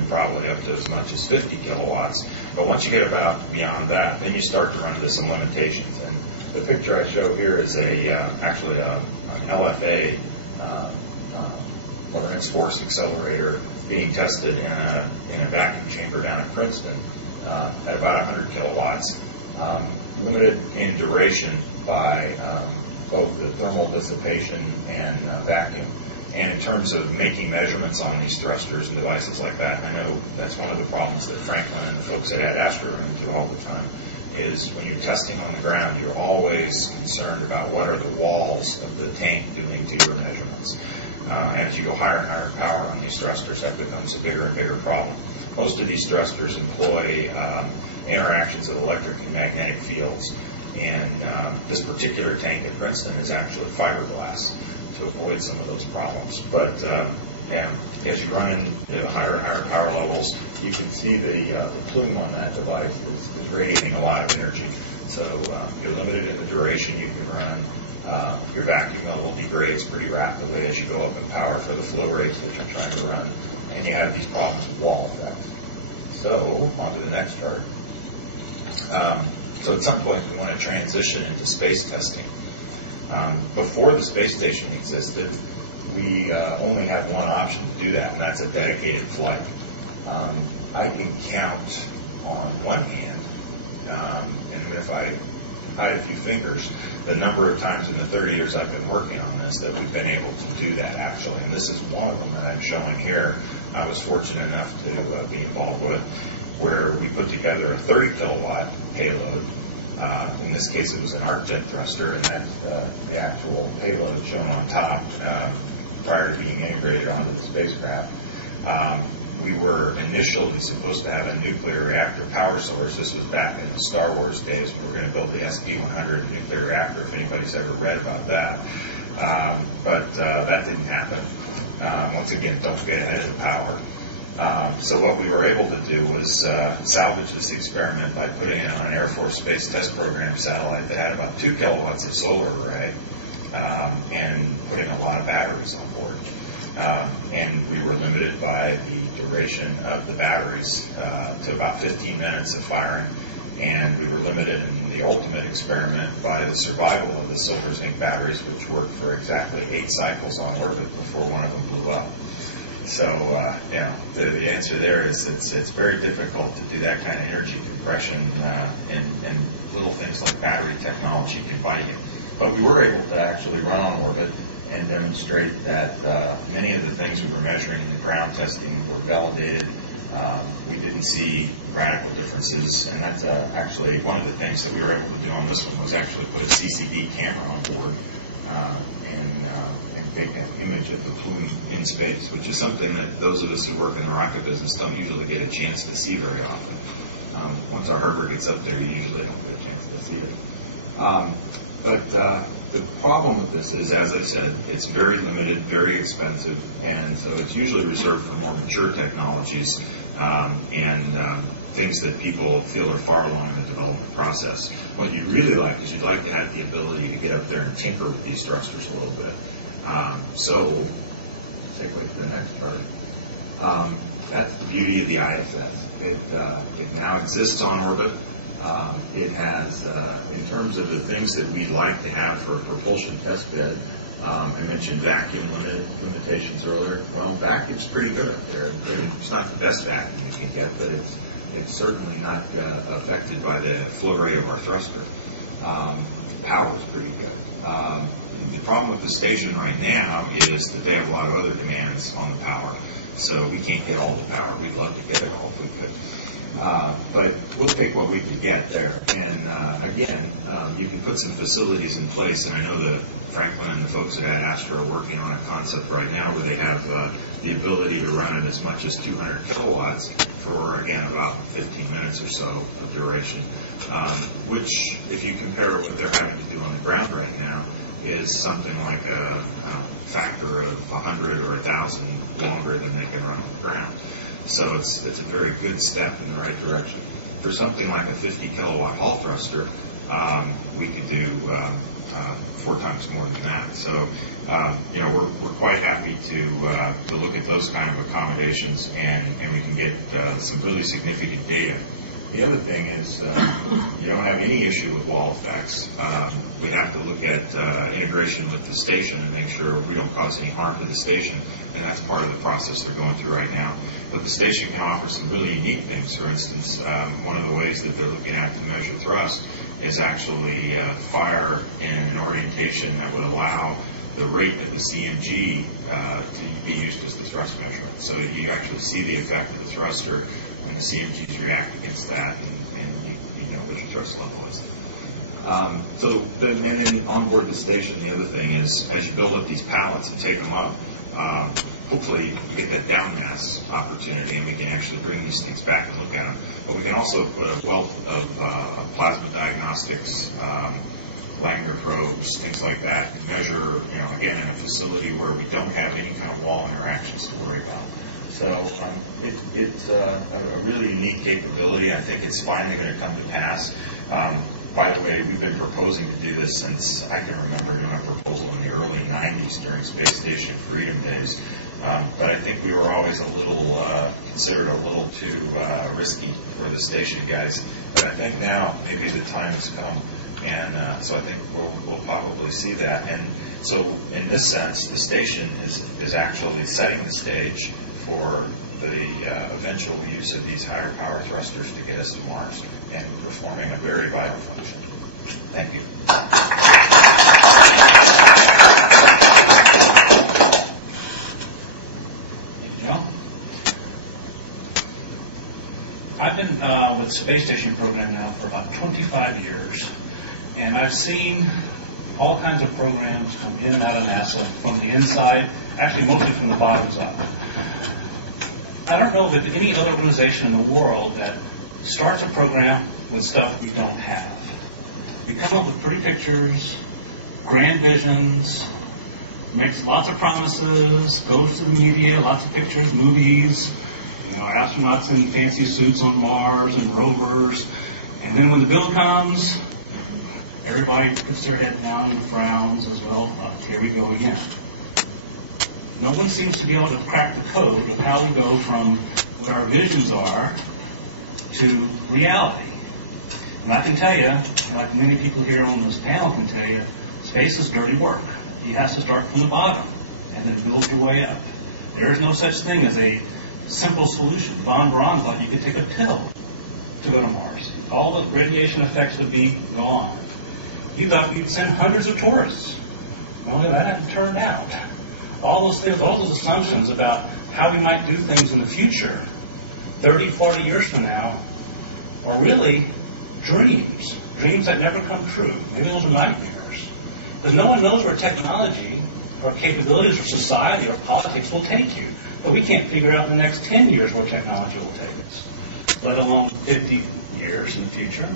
probably up to as much as 50 kilowatts. But once you get about beyond that, then you start to run into some limitations. And the picture I show here is actually an LFA, Lorentz force accelerator, being tested in a vacuum chamber down at Princeton at about 100 kilowatts, limited in duration by both the thermal dissipation and vacuum. And in terms of making measurements on these thrusters and devices like that, I know that's one of the problems that Franklin and the folks at Astra run into all the time, is when you're testing on the ground, you're always concerned about what are the walls of the tank doing to your measurements. And as you go higher and higher power on these thrusters, that becomes a bigger and bigger problem. Most of these thrusters employ interactions of electric and magnetic fields. And this particular tank in Princeton is actually fiberglass to avoid some of those problems. But as you run into higher and higher power levels, you can see the plume on that device is radiating a lot of energy. So you're limited in the duration you can run. Your vacuum level degrades pretty rapidly as you go up in power for the flow rates that you're trying to run. And you have these problems with wall effect. So on to the next chart. So at some point we want to transition into space testing. Before the space station existed, we only had one option to do that, and that's a dedicated flight. I can count on one hand, and if I hide a few fingers, the number of times in the 30 years I've been working on this that we've been able to do that actually, and this is one of them that I'm showing here. I was fortunate enough to be involved with, where we put together a 30 kilowatt payload. In this case, it was an arc jet thruster, and that's the actual payload shown on top prior to being integrated onto the spacecraft. We were initially supposed to have a nuclear reactor power source. This was back in the Star Wars days. We were going to build the SP-100 nuclear reactor, if anybody's ever read about that. But that didn't happen. Once again, don't get ahead of the power. So what we were able to do was salvage this experiment by putting it on an Air Force Space Test Program satellite that had about 2 kilowatts of solar array and putting a lot of batteries on board. And we were limited by the duration of the batteries to about 15 minutes of firing. And we were limited in the ultimate experiment by the survival of the silver zinc batteries, which worked for exactly 8 cycles on orbit before one of them blew up. So, the answer there is it's very difficult to do that kind of energy compression, and little things like battery technology can bite you. But we were able to actually run on orbit and demonstrate that many of the things we were measuring in the ground testing were validated. We didn't see radical differences, and that's actually one of the things that we were able to do on this one was actually put a CCD camera on board and take an image of the plume in space, which is something that those of us who work in the rocket business don't usually get a chance to see very often. Once our hardware gets up there, you usually don't get a chance to see it. But the problem with this is, as I said, it's very limited, very expensive, and so it's usually reserved for more mature technologies and things that people feel are far along in the development process. What you'd really like is you'd like to have the ability to get up there and tinker with these thrusters a little bit. So, let's take a look at the next chart. That's the beauty of the ISS. It now exists on orbit. It has, in terms of the things that we'd like to have for a propulsion test bed, I mentioned vacuum limitations earlier. Well, vacuum's pretty good up there. It's not the best vacuum you can get, but it's certainly not affected by the flow rate of our thruster. Power's pretty good. The problem with the station right now is that they have a lot of other demands on the power, so we can't get all the power. We'd love to get it all if we could. But we'll take what we can get there. And again, you can put some facilities in place, and I know that Franklin and the folks at Astra are working on a concept right now where they have the ability to run it as much as 200 kilowatts for, again, about 15 minutes or so of duration, which, if you compare what they're having to do on the ground right now, is something like a factor of 100 or 1,000 longer than they can run on the ground. So it's a very good step in the right direction. For something like a 50 kilowatt hall thruster, we could do 4 times more than that. So we're quite happy to look at those kind of accommodations, and we can get some really significant data. The other thing is you don't have any issue with wall effects. We have to look at integration with the station and make sure we don't cause any harm to the station, and that's part of the process they're going through right now. But the station can offer some really unique things. For instance, one of the ways that they're looking at to measure thrust is actually fire in an orientation that would allow the rate of the CMG to be used as the thrust measurement. So you actually see the effect of the thruster when the CMGs react against that, and you know what your thrust level is. And then on board the station, the other thing is, as you build up these pallets and take them up, hopefully you get that down mass opportunity, and we can actually bring these things back and look at them. but we can also put a wealth of plasma diagnostics, Langer probes, things like that, and measure, again, in a facility where we don't have any kind of wall interactions to worry about. So it's a really unique capability. I think it's finally going to come to pass. By the way, we've been proposing to do this since I can remember doing a proposal in the early 90s during Space Station Freedom Days. But I think we were always considered a little too risky for the station guys. But I think now maybe the time has come. And so I think we'll probably see that. And so in this sense, the station is actually setting the stage for the eventual use of these higher power thrusters to get us to Mars and performing a very vital function. Thank you. I've been with the Space Station program now for about 25 years, and I've seen all kinds of programs come in and out of NASA from the inside, actually mostly from the bottoms up. I don't know of any other organization in the world that starts a program with stuff we don't have. We come up with pretty pictures, grand visions, makes lots of promises, goes to the media, lots of pictures, movies, astronauts in fancy suits on Mars and rovers, and then when the bill comes, everybody puts their head down and frowns as well. Here we go again. No one seems to be able to crack the code of how we go from what our visions are to reality. And I can tell you, like many people here on this panel can tell you, space is dirty work. You have to start from the bottom and then build your way up. There is no such thing as a simple solution. Von Braun thought you could take a pill to go to Mars. All the radiation effects would be gone. He thought you'd send hundreds of tourists. Well, that hadn't turned out. All those things, all those assumptions about how we might do things in the future, 30, 40 years from now, are really dreams that never come true. Maybe those are nightmares. Because no one knows where technology or capabilities or society or politics will take you. But we can't figure out in the next 10 years where technology will take us, let alone 50 years in the future.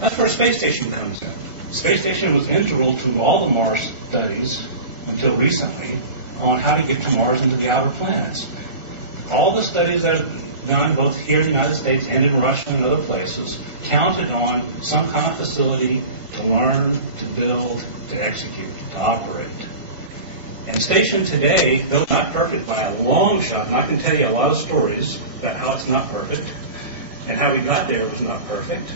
That's where Space Station comes in. Space Station was integral to all the Mars studies until recently on how to get to Mars and to the outer planets. All the studies that are done both here in the United States and in Russia and other places counted on some kind of facility to learn, to build, to execute, to operate. And Station today, though not perfect by a long shot, and I can tell you a lot of stories about how it's not perfect and how we got there was not perfect.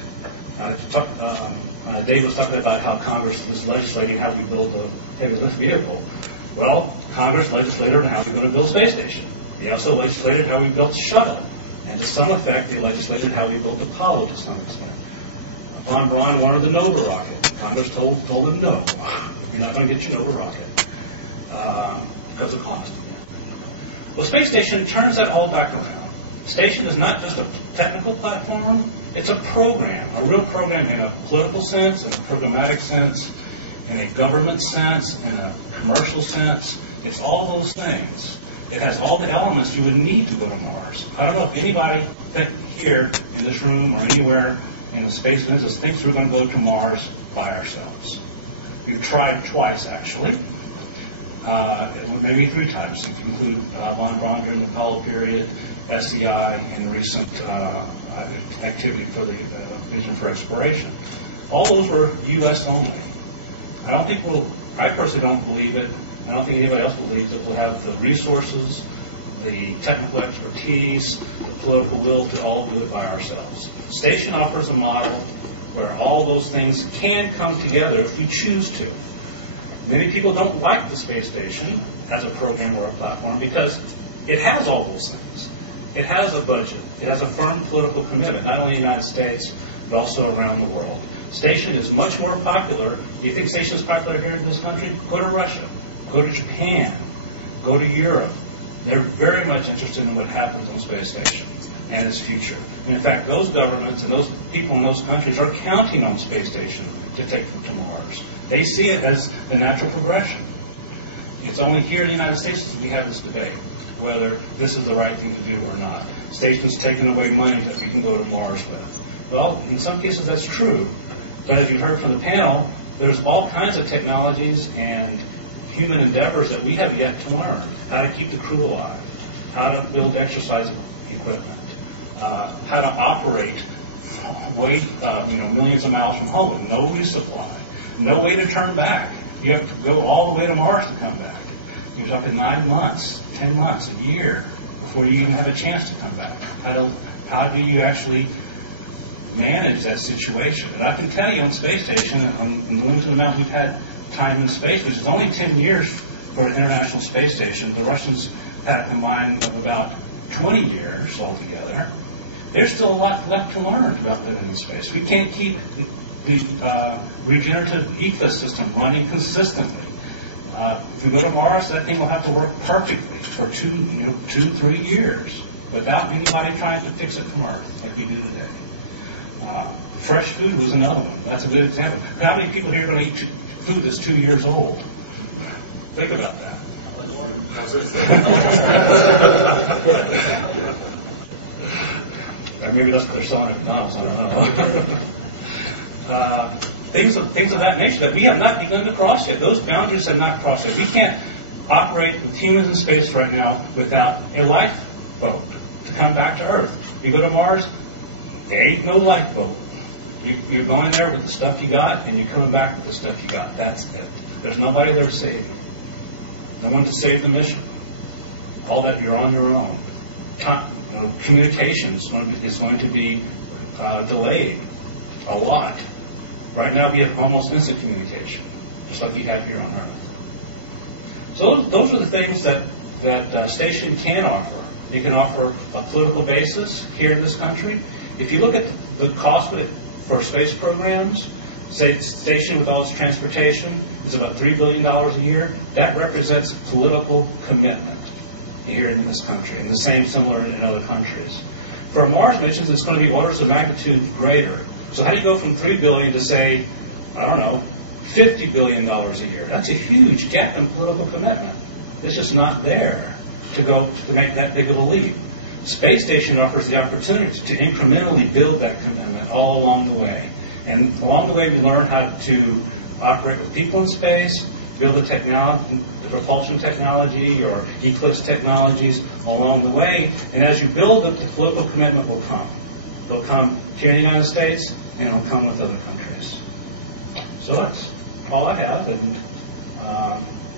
Dave was talking about how Congress was legislating how we build a heavy lift vehicle. Well, Congress legislated how we're going to build a space station. They also legislated how we built a shuttle. And to some effect, they legislated how we built Apollo to some extent. Von Braun wanted the Nova rocket. Congress told him no. You're not going to get your Nova rocket because of cost. Well, Space Station turns that all back around. Station is not just a technical platform. It's a program, a real program in a political sense, in a programmatic sense, in a government sense, in a commercial sense. It's all those things. It has all the elements you would need to go to Mars. I don't know if anybody here in this room or anywhere in the space business thinks we're going to go to Mars by ourselves. We've tried twice, actually. Maybe 3 times, if you include Von Braun during the Apollo period, SEI, and recent activity for the Vision for Exploration. All those were U.S. only. I personally don't believe it. I don't think anybody else believes that we'll have the resources, the technical expertise, the political will to all do it by ourselves. Station offers a model where all those things can come together if we choose to. Many people don't like the space station as a program or a platform because it has all those things. It has a budget. It has a firm political commitment, not only in the United States, but also around the world. Station is much more popular. Do you think Station is popular here in this country? Go to Russia. Go to Japan. Go to Europe. They're very much interested in what happens on Space Station and its future. And in fact, those governments and those people in those countries are counting on Space Station to take them to Mars. They see it as the natural progression. It's only here in the United States that we have this debate. whether this is the right thing to do or not. Station's taking away money that we can go to Mars with. Well, in some cases that's true, but as you heard from the panel, there's all kinds of technologies and human endeavors that we have yet to learn. How to keep the crew alive, how to build exercise equipment, how to operate millions of miles from home with no resupply, no way to turn back. You have to go all the way to Mars to come back. You're talking 9 months, 10 months, a year before you even have a chance to come back. How do you actually manage that situation? And I can tell you on space station, on the limited amount we've had time in space, which is only 10 years for an international space station. The Russians had a combined of about 20 years altogether. There's still a lot left to learn about living in space. We can't keep the regenerative ecosystem running consistently. If we go to Mars, that thing will have to work perfectly for 2-3 years without anybody trying to fix it from Earth like we do today. Fresh food was another one. That's a good example. How many people here are going to eat food that's 2 years old? Think about that. Maybe that's what they're selling at McDonald's. I don't know. Things of that nature that we have not begun to cross yet. Those boundaries have not crossed yet. We can't operate with humans in space right now without a lifeboat to come back to Earth. You go to Mars, there ain't no lifeboat. You're going there with the stuff you got, and you're coming back with the stuff you got. That's it. There's nobody there to save you. No one to save the mission. All that you're on your own. Communication is going to be delayed a lot. Right now we have almost instant communication, just like you have here on Earth. So those are the things that station can offer. It can offer a political basis here in this country. If you look at the cost for space programs, say station with all its transportation is about $3 billion a year. That represents political commitment here in this country, and the same similar in other countries. For Mars missions, it's going to be orders of magnitude greater. So how do you go from $3 billion to say, $50 billion a year? That's a huge gap in political commitment. It's just not there to make that big of a leap. Space station offers the opportunity to incrementally build that commitment all along the way. And along the way, we learn how to operate with people in space, build the technology, the propulsion technology or eclipse technologies along the way. And as you build up, the political commitment will come. It'll come here in the United States, and it'll come with other countries. So that's all I have. And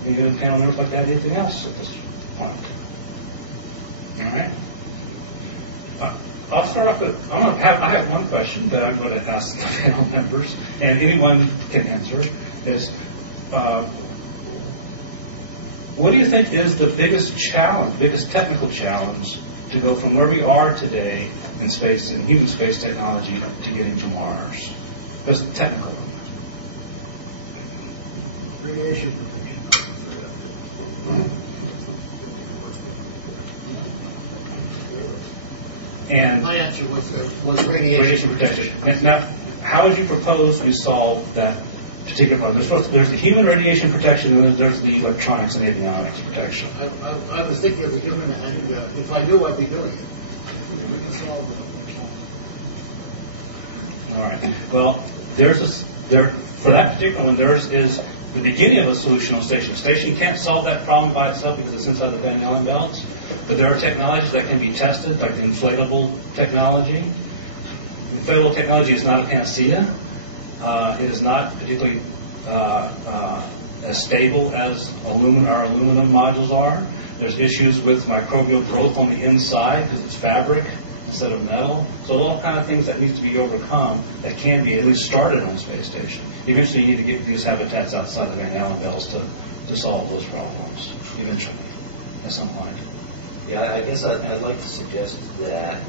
any other panel members like to add anything else at this point? All right. I'll start off with, I have one question that I'm going to ask the panel members, and anyone can answer, is what do you think is the biggest challenge, biggest technical challenge to go from where we are today in space, in human space technology, to getting to Mars? What's the technical one? Radiation. And my answer was radiation protection. And now, how would you propose we solve that particular problem? There's the human radiation protection, and there's the electronics and avionics protection. I was thinking of the human, and if I knew, I'd be doing it. We can solve it. All right. Well, for that particular one, theirs is the beginning of a solution on station. Station can't solve that problem by itself because it's inside the Van Allen belts. But there are technologies that can be tested, like the inflatable technology. Inflatable technology is not a panacea. It is not particularly as stable as our aluminum modules are. There's issues with microbial growth on the inside because it's fabric instead of metal. So all kind of things that need to be overcome that can be at least started on space station. Eventually, you need to get these habitats outside the Van Allen belts to solve those problems. Eventually, at some point. Yeah, I guess I'd like to suggest that,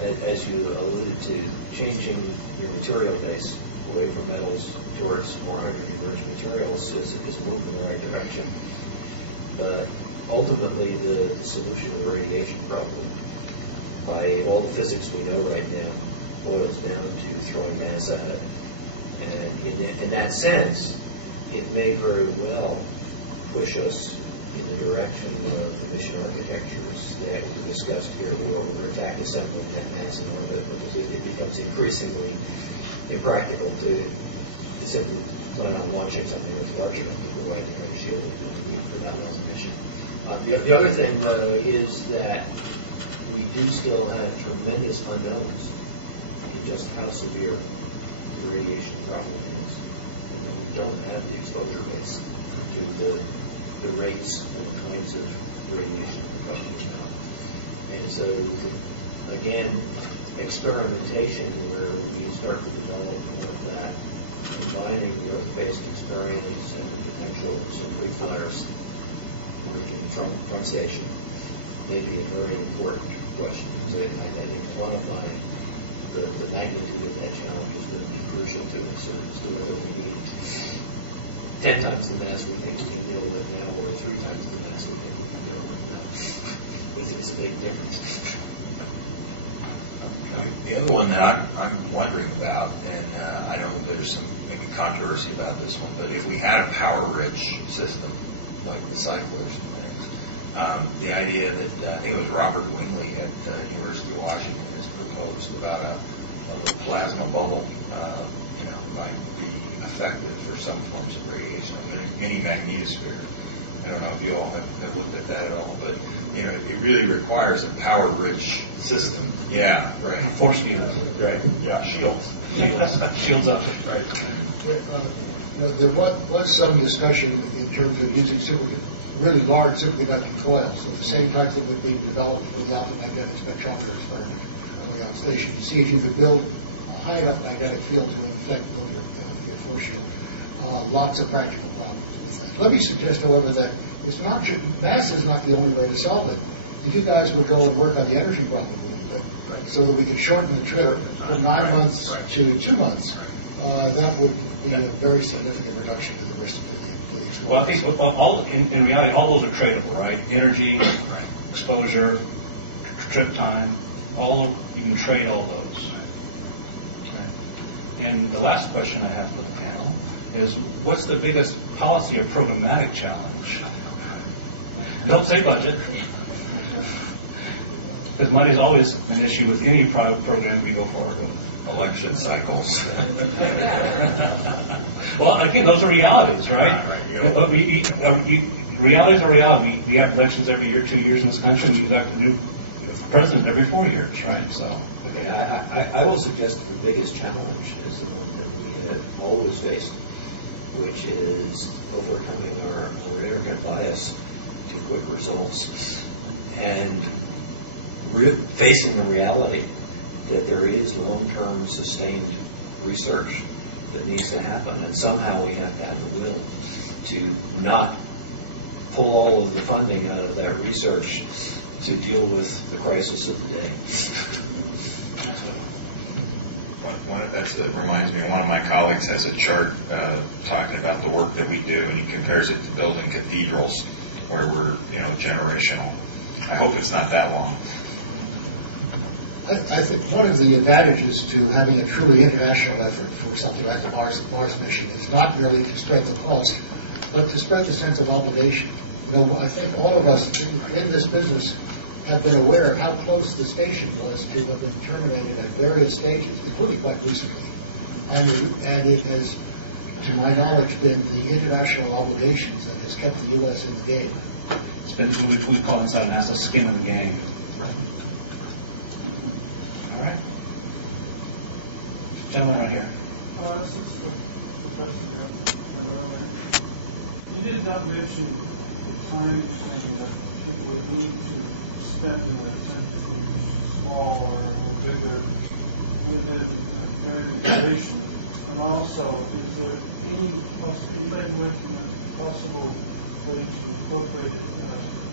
as you alluded to, changing your material base away from metals towards more hydrogen-rich materials is a move in the right direction. But ultimately, the solution to the radiation problem, by all the physics we know right now, boils down to throwing mass at it. And in that sense, it may very well push us in the direction of the mission architectures that we discussed here, where we're attack assembling that mass in orbit, because it becomes increasingly impractical to simply plan on launching something that's large enough to provide the kind of shield for that level mission. The other thing is that we do still have tremendous unknowns in just how severe the radiation problem is. We don't have the exposure rates to the rates and the kinds of radiation we're talking about. And so, again, experimentation where you start to develop more of that, combining the Earth-based experience and the potential of some pre-flyers working from front station may be a very important question. So I think quantifying the magnitude of that challenge is going to be crucial to us. So whether we need 10 times the mass we think we can deal with now, or 3 times the mass we think we can deal with now, it's a big difference. The other one that I'm wondering about, and I know there's some maybe controversy about this one, but if we had a power-rich system like the cyclers and things, the idea that I think it was Robert Wingley at the University of Washington has proposed about a little plasma bubble, might be effective for some forms of radiation, a mini magnetosphere. I don't know if you all have looked at that at all, but it really requires a power-rich system. Yeah, right. Force field. Right. Yeah, shields. Shields up. Right. There was some discussion in terms of using really large superconducting coils, so the same types that would be developed for the alpha magnetic spectrometer experiment on the station, to see if you could build a high enough magnetic field to inflect your force shield. Lots of practical problems with that. Let me suggest, however, that it's not mass is not the only way to solve it. If you guys would go and work on the energy problem a little bit, so that we could shorten the trip from 9 months to 2 months, that would be a very significant reduction to the risk of the Well, I think in reality, all those are tradable, right? Energy, exposure, trip time, you can trade all those. Okay. And the last question I have for the panel is, what's the biggest policy or programmatic challenge? Don't say budget, because money is always an issue with any private program we go forward with. Election cycles. Well, again, those are realities, right? But realities are reality. We have elections every year, 2 years in this country. We elect a new president every 4 years, right? So, okay, I will suggest that the biggest challenge is the one that we have always faced, which is overcoming our arrogant bias to quick results and facing the reality that there is long-term sustained research that needs to happen, and somehow we have to have the will to not pull all of the funding out of that research to deal with the crisis of the day. That reminds me, one of my colleagues has a chart talking about the work that we do, and he compares it to building cathedrals, where we're generational. I hope it's not that long. I think one of the advantages to having a truly international effort for something like the Mars mission is not merely to spread the cost, but to spread the sense of obligation. I think all of us in this business have been aware of how close the station was to have been terminated at various stages, including quite recently. And it has, to my knowledge, been the international obligations that has kept the U.S. in the game. It's been what we call inside NASA skin in the game. All right. Gentleman right here. You did not mention the time frame that people would need to spend in an attempt to use small or bigger within variation. And also, is there any possible way to incorporate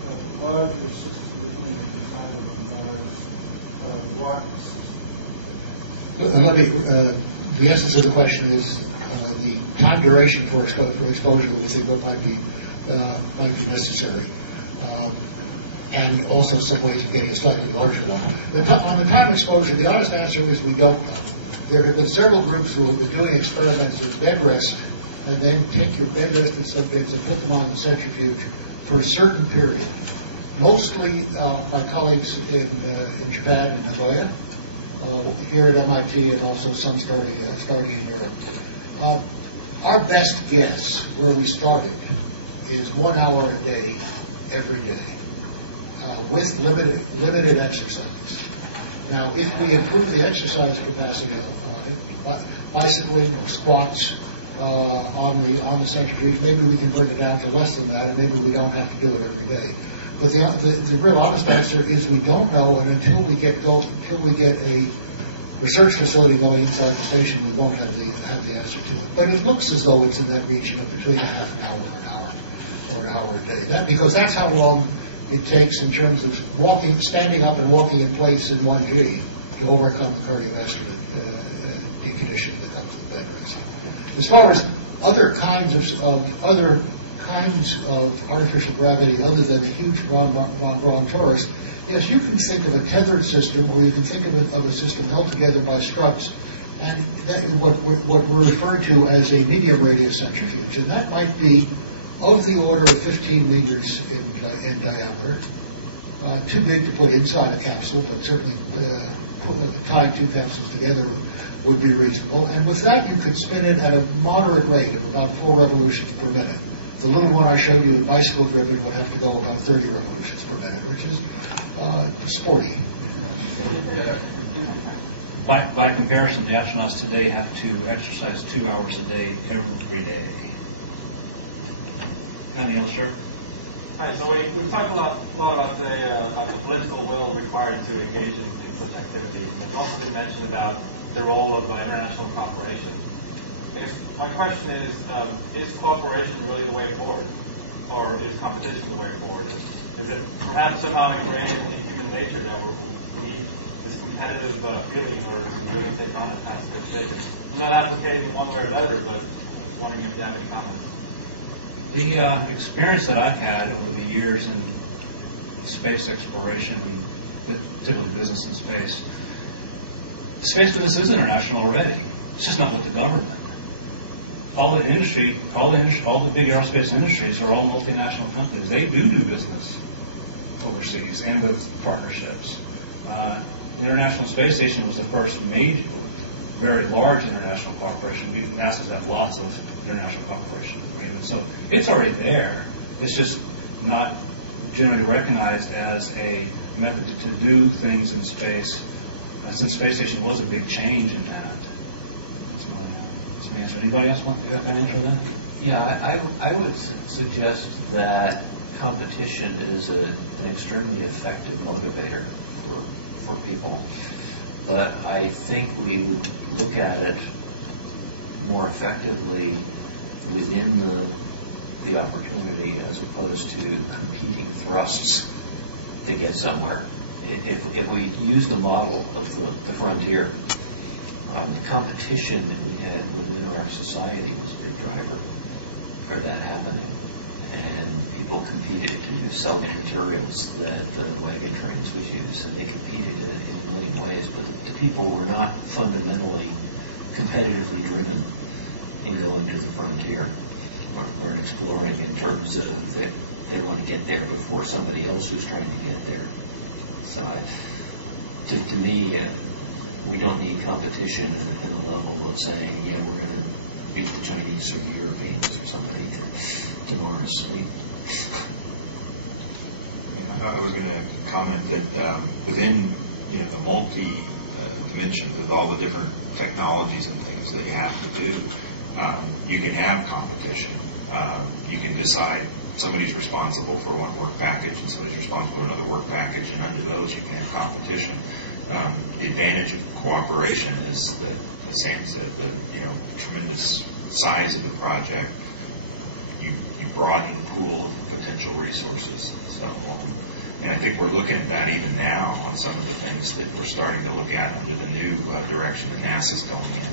a larger system in the design of Mars rocket system? The essence of the question is the time duration for exposure that we think might be necessary, and also some ways of getting a slightly larger one. On the time exposure, the honest answer is we don't know. There have been several groups who have been doing experiments with bed rest and then take your bed rested subjects and put them on the centrifuge for a certain period. Mostly my colleagues in Japan and Nagoya, here at MIT, and also some starting in Europe. Our best guess where we started is 1 hour a day, every day, with limited exercise. Now, if we improve the exercise capacity, bicycling or squats on the centrifuge, maybe we can bring it down to less than that, and maybe we don't have to do it every day. But the real honest answer is we don't know, and until we get a research facility going inside the station, we won't have the answer to it. But it looks as though it's in that region of between a half an hour or an hour a day. Because that's how long it takes in terms of standing up and walking in place in 1G to overcome the cardiovascular deconditioning that comes with bed rest. As far as other kinds of artificial gravity other than the huge Von Braun torus, yes, you can think of a tethered system, or you can think of a system held together by struts, and that what we're referring to as a medium radius centrifuge, and that might be of the order of 15 meters in diameter. Too big to put inside a capsule, but certainly tying two capsules together would be reasonable. And with that, you could spin it at a moderate rate of about 4 revolutions per minute. The little one I showed you, the bicycle driven, would have to go about 30 revolutions per minute, which is sporty. By comparison, the astronauts today have to exercise 2 hours a day every day. Anything else, sir? Hi, so we talked a lot about the political will required to engage in such activities. And also been mentioned about the role of international cooperation. I guess my question is cooperation really the way forward? Or is competition the way forward? Is it perhaps somehow ingrained in human nature that we need this competitive feeling in order to really take on a task or station? I'm not advocating one way or the other, but wondering if you have any comments. The experience that I've had over the years in space exploration, particularly business in space, space business is international already. It's just not with the government. All the big aerospace industries are all multinational companies. They do business overseas and with partnerships. The International Space Station was the first major, very large international cooperation. NASA's had lots of international cooperation agreements, so it's already there. It's just not generally recognized as a method to do things in space. Since Space Station was a big change in that. That's my answer. Anybody else want to answer that? Yeah, I would suggest that competition is an extremely effective motivator for people. But I think we would look at it more effectively within the opportunity as opposed to competing thrusts to get somewhere. If we use the model of the frontier, the competition that we had within our society was a big driver for that happening. And people competed to sell the materials that the wagon trains would use, and they competed in a million ways, but the people were not fundamentally competitively driven in going to the frontier or exploring in terms of that they want to get there before somebody else who's trying to get there. So to me, we don't need competition at the level of saying, yeah, we're going to beat the Chinese or the Europeans or somebody to Mars. I was going to comment that within the multi-dimension, with all the different technologies and things that you have to do, you can have competition. You can decide somebody's responsible for one work package and somebody's responsible for another work package, and under those you can have competition. The advantage of cooperation is that, as Sam said, the tremendous size of the project, you broaden the pool of potential resources. So, and I think we're looking at that even now on some of the things that we're starting to look at under the new direction that NASA's going in,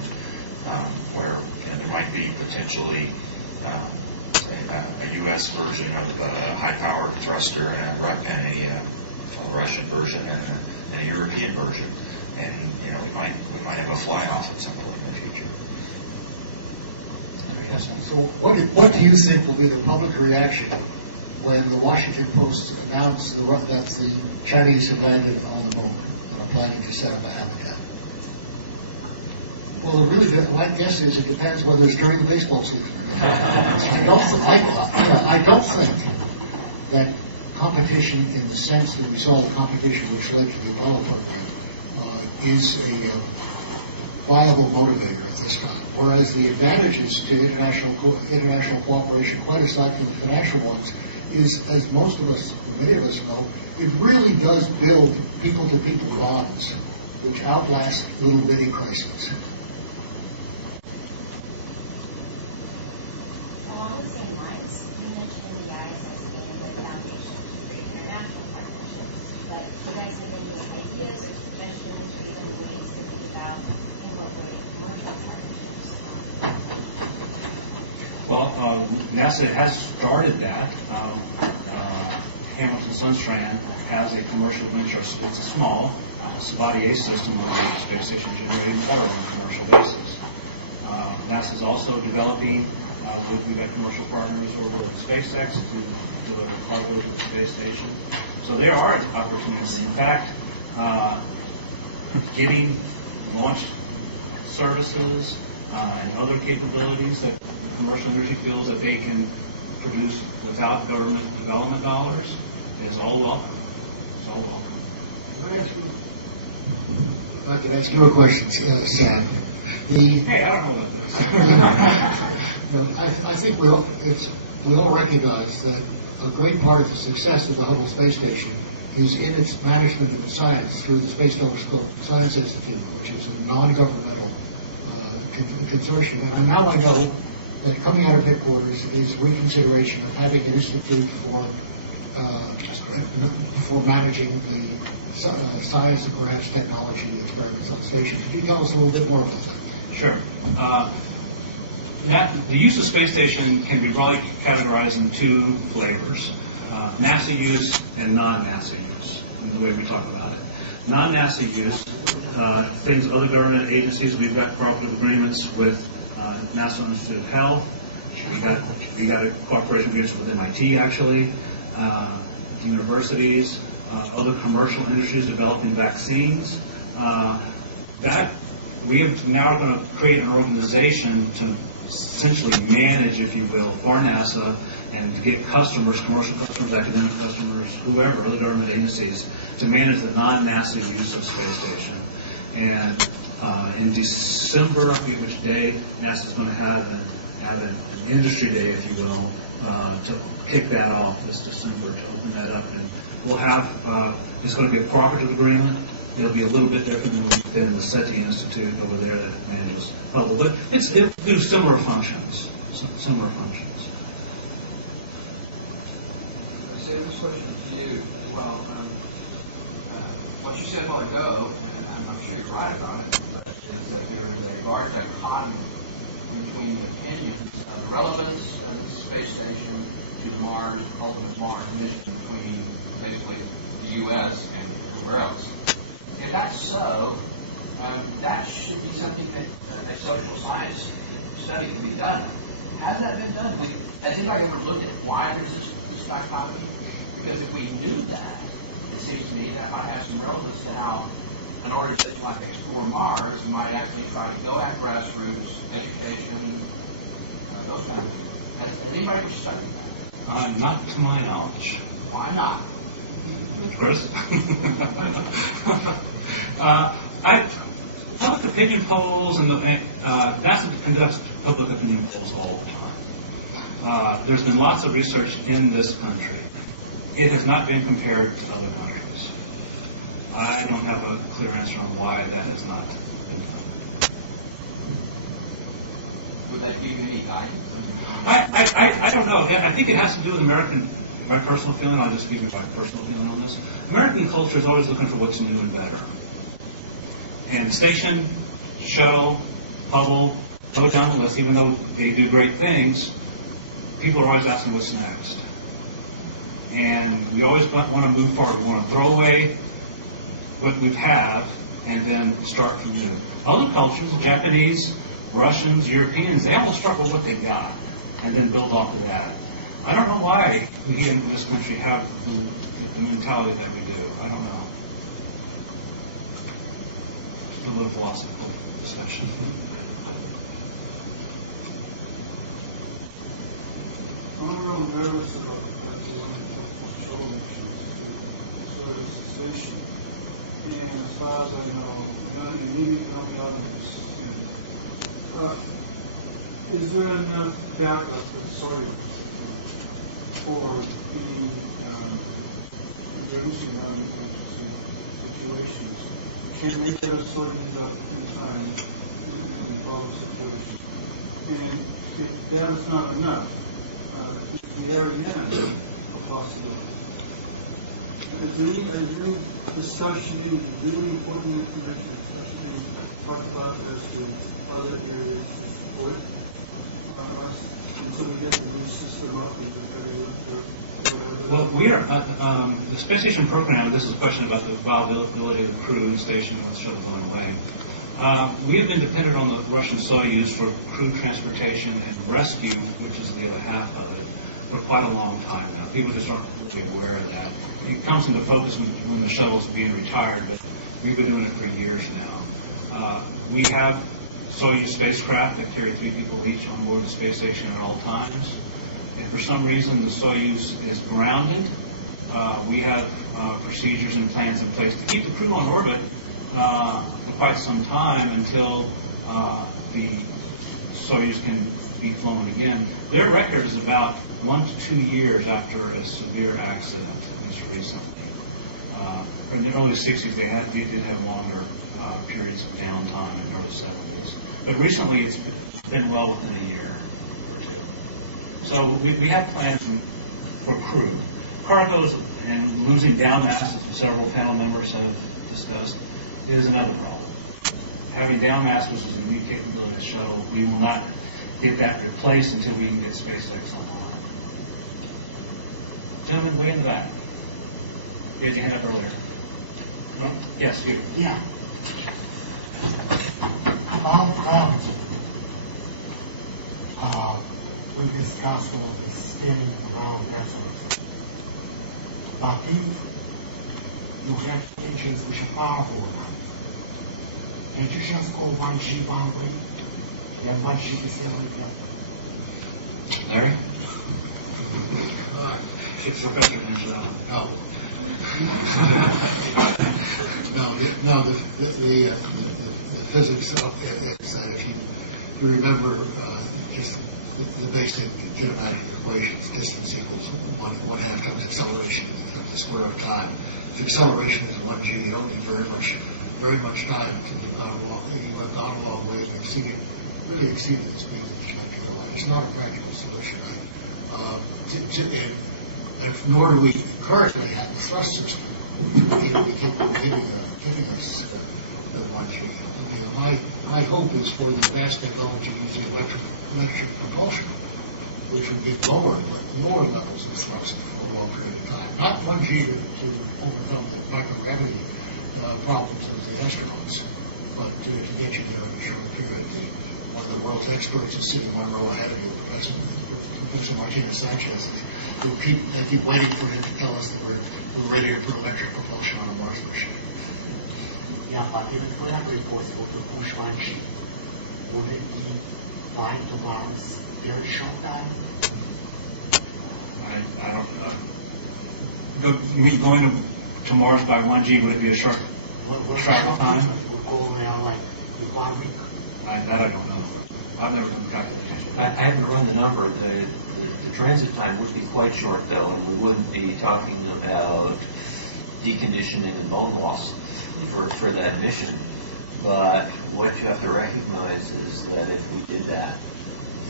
where there might be potentially a U.S. version of a high-powered thruster and a Russian version and a European version, and we might have a fly-off at some point in the future. So what do you think will be the public reaction when the Washington Post announced that the Chinese have landed on the moon and are planning to set up a habitat? Well, my guess is it depends whether it's during the baseball season. I don't think that competition in the sense that we saw the competition which led to the Apollo program is a viable motivator at this time. Whereas the advantages to international cooperation, quite aside from the financial ones, is, as many of us know, it really does build people-to-people bonds which outlast little bitty crises. Along the same lines, you mentioned the ISS being a foundation to create international partnerships, but you guys have any ideas or suggestions for even ways to think about incorporating commercial partnerships? Well, NASA has started that. Hamilton Sunstrand has a commercial venture. It's a small spotty A system where the space station generating power on a commercial basis. NASA is also developing, we've got commercial partners over with SpaceX to deliver cargo to the space station. So there are opportunities. In fact, getting launch services and other capabilities that the commercial energy feels that they can produce without government development dollars is all welcome. It's all welcome. If I can ask you a question, Sam. Hey, I don't know about this. I think we all recognize that a great part of the success of the Hubble Space Station is in its management of the science through the Space Telescope Science Institute, which is a non-governmental consortium. And now I know that coming out of headquarters is reconsideration of having an institute for managing the science and perhaps technology experiments on the station. Could you tell us a little bit more about that? Sure. The use of space station can be broadly categorized in two flavors: NASA use and non-NASA use, in the way we talk about it. Non-NASA use, things other government agencies, we've got cooperative agreements with National Institute of Health. We got a cooperation agreement with MIT, actually, universities, other commercial industries developing vaccines. That we are now going to create an organization to essentially manage, if you will, for NASA and to get customers, commercial customers, academic customers, whoever, other government agencies, to manage the non-NASA use of space station. And in December, I forget which day, NASA is going to have an industry day, if you will, to kick that off this December, to open that up. And we'll have, it's going to be a cooperative agreement. It'll be a little bit different than within the SETI Institute over there that manages Hubble. But it'll do similar functions. Similar functions. So this question is to you as well. What you said a while ago, and I'm sure you're right about it, but is that there is a large dichotomy between the opinions of the relevance of the space station to Mars, ultimate Mars mission between basically the U.S. and everywhere else. If that's so, that should be something that a social science study can be done. Has that been done? Has anybody ever looked at why there's this dichotomy? Because if we knew that, it seems to me that might have some relevance to how an organization like ExpIoreMars might actually try to go at grassroots education, those kind of things. Has anybody ever studied that? Not to my knowledge. Why not? Chris? Public opinion polls and NASA conducts public opinion polls all the time. There's been lots of research in this country. It has not been compared to other countries. I don't have a clear answer on why that has not been done. Would that give you any guidance? I don't know. I think it has to do with my personal feeling. I'll just give you my personal feeling on this. American culture is always looking for what's new and better. And station, shuttle, Hubble, go down the list, even though they do great things, people are always asking what's next. And we always want to move forward. We want to throw away what we've had and then start from new. Other cultures, Japanese, Russians, Europeans, they all start with what they got and then build off of that. I don't know why we here in this country have the mentality that we do. I don't know. Just a little philosophical discussion. I'm a little nervous about that control mission as a station. And as far as I know, you need economic elements. Is there enough backup of Soyuz for being reducing situations? Can make those Soyuz up in time in problem situations. And if that is not enough, we are again a possibility. Is there any discussion, really important information, especially talk about as to other areas to support us, and so we get the new system up and well, we are, the space station program, this is a question about the viability of the crew and station and the shuttle going away. We have been dependent on the Russian Soyuz for crew transportation and rescue, which is the other half of it, for quite a long time now. People just aren't really aware of that. It comes into focus when the shuttle's being retired, but we've been doing it for years now. We have Soyuz spacecraft that carry 3 people each on board the space station at all times. If for some reason the Soyuz is grounded, we have procedures and plans in place to keep the crew on orbit for quite some time until the Soyuz can be flown again. Their record is about 1 to 2 years after a severe accident, just recently. In the early 60s, they did have longer periods of downtime in the early 70s. But recently, it's been well within a year. So we have plans for crew. Cargoes and losing down masses, as several panel members have discussed, is another problem. Having down mass, which is a new capability of the shuttle, we will not get that replaced until we can get SpaceX online. Gentlemen, way in the back. You had your hand up earlier. No? Yes, you. Yeah. We discussed the spinning around vessels. But if you have engines which are powerful enough, and you just go 1G one way, then 1G is the other way. Larry? It's Professor Angelo. No, the physics of it is that if you remember just the basic kinematic equations, distance equals 1/2 times acceleration times the square of time. If acceleration is 1G, you don't need very much time to you have gone a long way and really exceeded the speed of the trajectory of light. It's not a practical solution, right? Nor do we currently have the thrust system, which would giving us the 1G. My hope is for the advanced technology using electric propulsion, which would give lower levels of thrust for a long period of time. Not 1G to overcome the microgravity problems of the astronauts, but to get you there in a short period. One of the world's experts is sitting one row ahead of you, Professor Martinez Sanchez. They keep waiting for him to tell us that we're ready to put electric propulsion on a Mars mission. Yeah, but if it's correctly possible to push 1G, would it be flying to Mars very short time? I don't know. You mean going to Mars by 1G, would it be a short travel time? Would go around like 1 week? That I don't know. I've never done calculations. I haven't run the number. The transit time would be quite short, though, and we wouldn't be talking about deconditioning and bone loss for that mission. But what you have to recognize is that if we did that,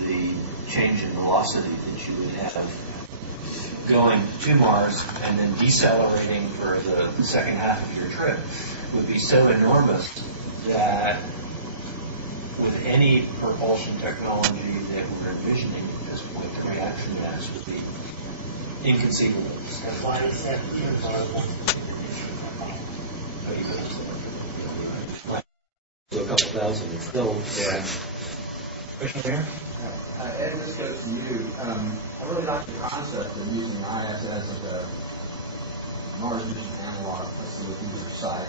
the change in velocity that you would have going to Mars and then decelerating for the second half of your trip would be so enormous that with any propulsion technology that we're envisioning at this point, the reaction mass would be inconceivable. That's why I said 2000. It's still, Question over here? Ed, this goes to you. I really like the concept of using ISS as a Mars mission analog facility or site,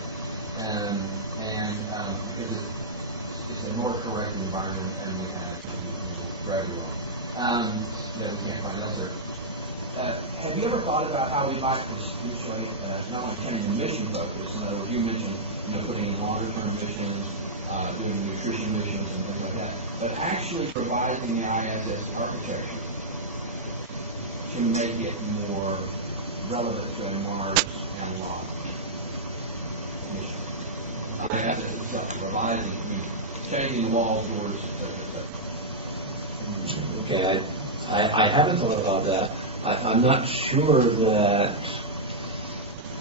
because it's a more correct environment and we have gravity that we can't find elsewhere. Have you ever thought about how we might persuade not only change the mission focus? In other words, you mentioned putting in longer-term missions, doing nutrition missions and things like that, but actually providing the ISS architecture to make it more relevant to a Mars analog mission. ISS itself, revising, changing the walls, doors, etc. Okay, I haven't thought about that. I'm not sure that,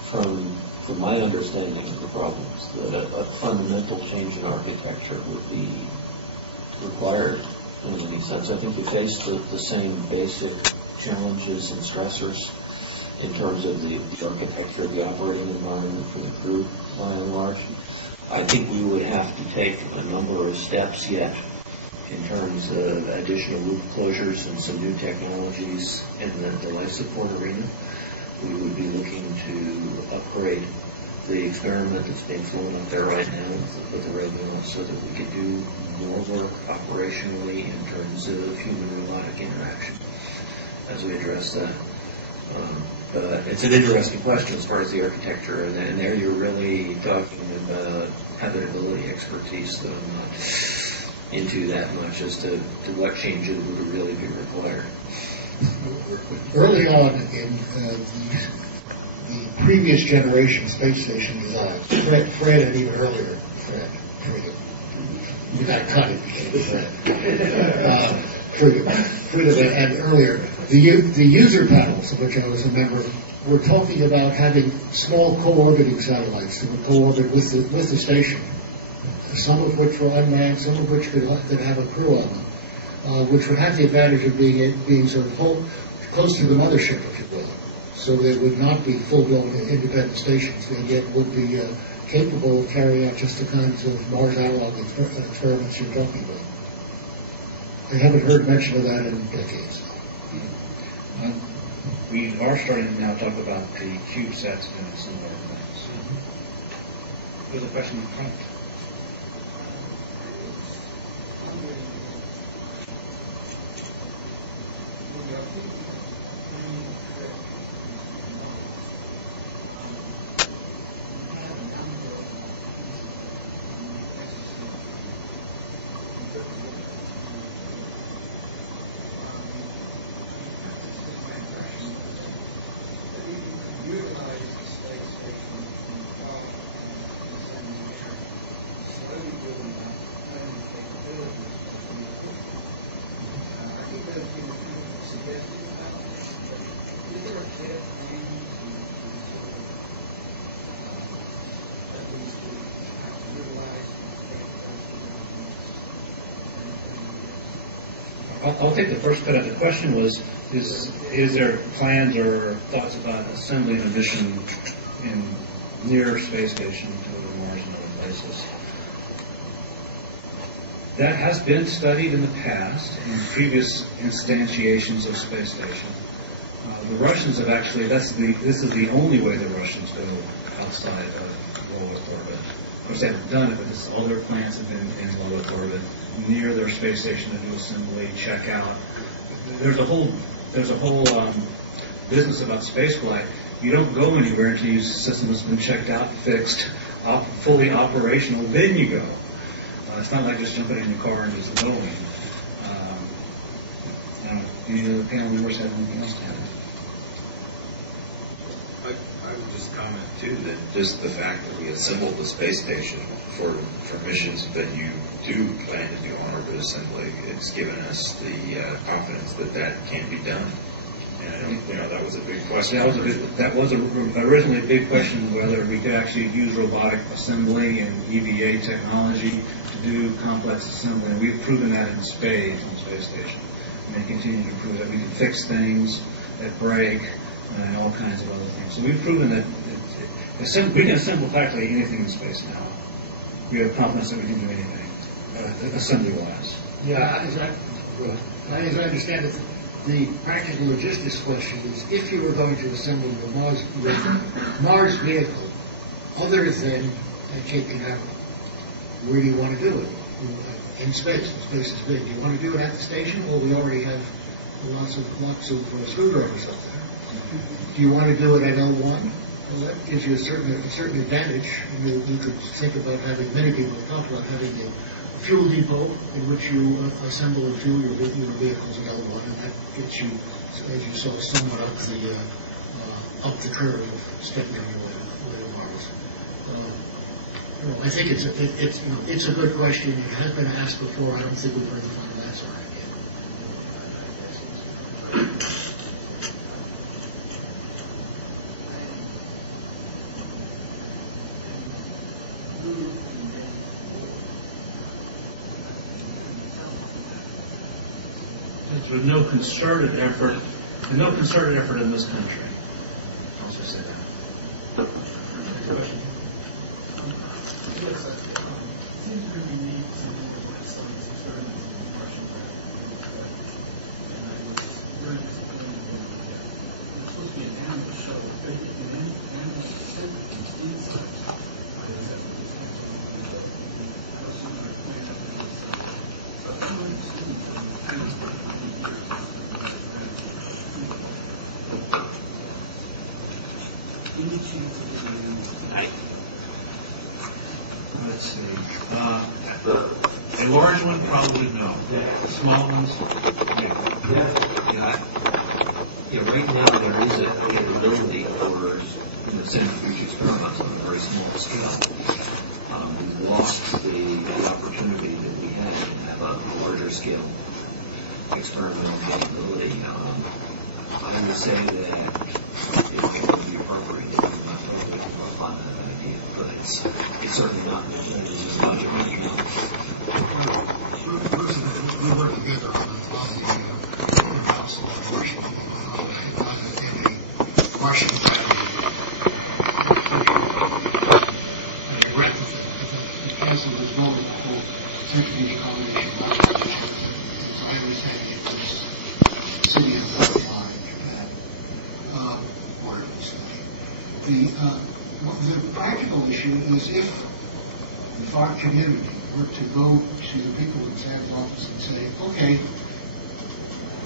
from my understanding of the problems, that a fundamental change in architecture would be required in any sense. I think we face the same basic challenges and stressors in terms of the architecture of the operating environment for the crew, by and large. I think we would have to take a number of steps yet in terms of additional loop closures and some new technologies in the life support arena. We would be looking to upgrade the experiment that's being flown up there right now with the red mill so that we could do more work operationally in terms of human-robotic interaction as we address that. But it's an interesting question as far as the architecture, and there you're really talking about habitability expertise that I'm not into that much as to what changes would really be required. Early on in the previous generation space station design, Fred and even earlier, Fred, you got to cut it, Fred and earlier, the user panels, of which I was a member, were talking about having small co-orbiting satellites that would co-orbit with the station, some of which were unmanned, some of which could have a crew on them, which would have the advantage of being sort of close to the mothership, if you will. So they would not be full-blown independent stations, and yet would be capable of carrying out just the kinds of Mars analog experiments you're talking about. I haven't heard mention of that in decades. We are starting to now talk about the CubeSats and some of our plans. There's a question in front. I'll take the first cut at the question was, is there plans or thoughts about assembling a mission in near space station to Mars and other places? That has been studied in the past in previous instantiations of space station. The Russians have actually, this is the only way the Russians go outside of low Earth orbit. Of course, they haven't done it, but all their plans have been in low Earth orbit, near their space station to do assembly, check out. There's a whole business about spaceflight. You don't go anywhere until your system has been checked out, fixed, fully operational. Then you go. It's not like just jumping in your car and just going. Any of the panel members have anything else to add? I would just comment too that just the fact that we assembled the space station for missions that you do plan to do on orbit assembly, it's given us the confidence that can be done. And that was a big question. That was originally a big question whether we could actually use robotic assembly and EVA technology to do complex assembly. And we've proven that in spades on the space station. And they continue to prove that we can fix things that break and all kinds of other things. So we've proven that we can assemble practically anything in space now. We have confidence that we can do anything. assembly-wise. Yeah, as I understand it, the practical logistics question is if you were going to assemble the Mars vehicle other than at Cape Canaveral, where do you want to do it? In space. The space is big. Do you want to do it at the station? Well, we already have lots of screwdrivers up there. Do you want to do it at L1? Well, that gives you a certain advantage. You could think about having, many people have talked about having a fuel depot in which you assemble and fuel your vehicles at L1, and that gets you, as you saw, somewhat up the curve of stepping on your way to Mars. I think it's a good question. It has been asked before. I don't think we've heard the final answer on it yet. There's no concerted effort in this country. I'll just say that. Question? Let's see. A large one, probably no. Small ones, right now there is a capability for centrifuge experiments on a very small scale. We've lost the opportunity that we had to have a larger scale experimental capability. I would say that it would be appropriate. I'm not totally fond of that idea, but it's certainly not logical right now. We work together on the Council of Washington Martian the council has voted the whole centrifuge combination. So I understand it's city of Japan. The practical issue is if our community were to go to the people in Sam's office and say, okay,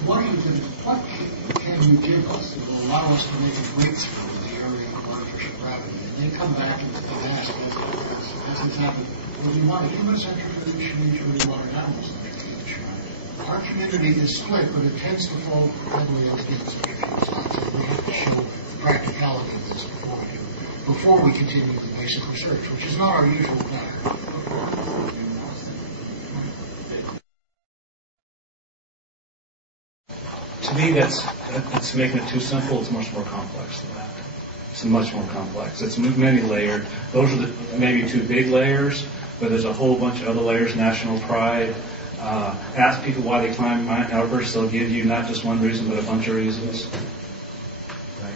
what can you give us that will allow us to make a breakthrough in the area of artificial gravity? And they come back and ask, as it's happened, well, do you want a human centrifuge or do you want an animal centrifuge? Our community is split, but it tends to fall heavily against centrifuge. We have to show the practicality of this before we continue the basic research, which is not our usual pattern. To me, that's making it too simple. It's much more complex than that. It's much more complex. It's many layered. Those are maybe two big layers, but there's a whole bunch of other layers. National pride. Ask people why they climb Mount Everest. They'll give you not just one reason, but a bunch of reasons.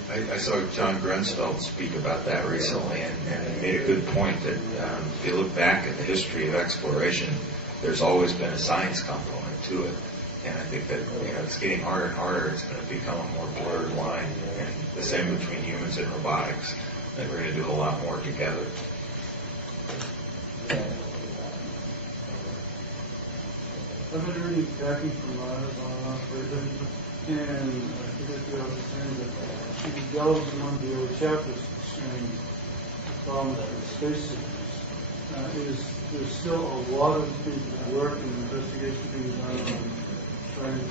I saw John Grunsfeld speak about that recently, and he made a good point that if you look back at the history of exploration, there's always been a science component to it. And I think that it's getting harder and harder. It's going to become a more blurred line, and the same between humans and robotics. That we're going to do a lot more together. I've been reading Jackie from Mars on and off lately, and I forget the other saying that she delves in one of the early chapters concerning the problems with space sickness. There's still a lot of people work and investigation being done on trying to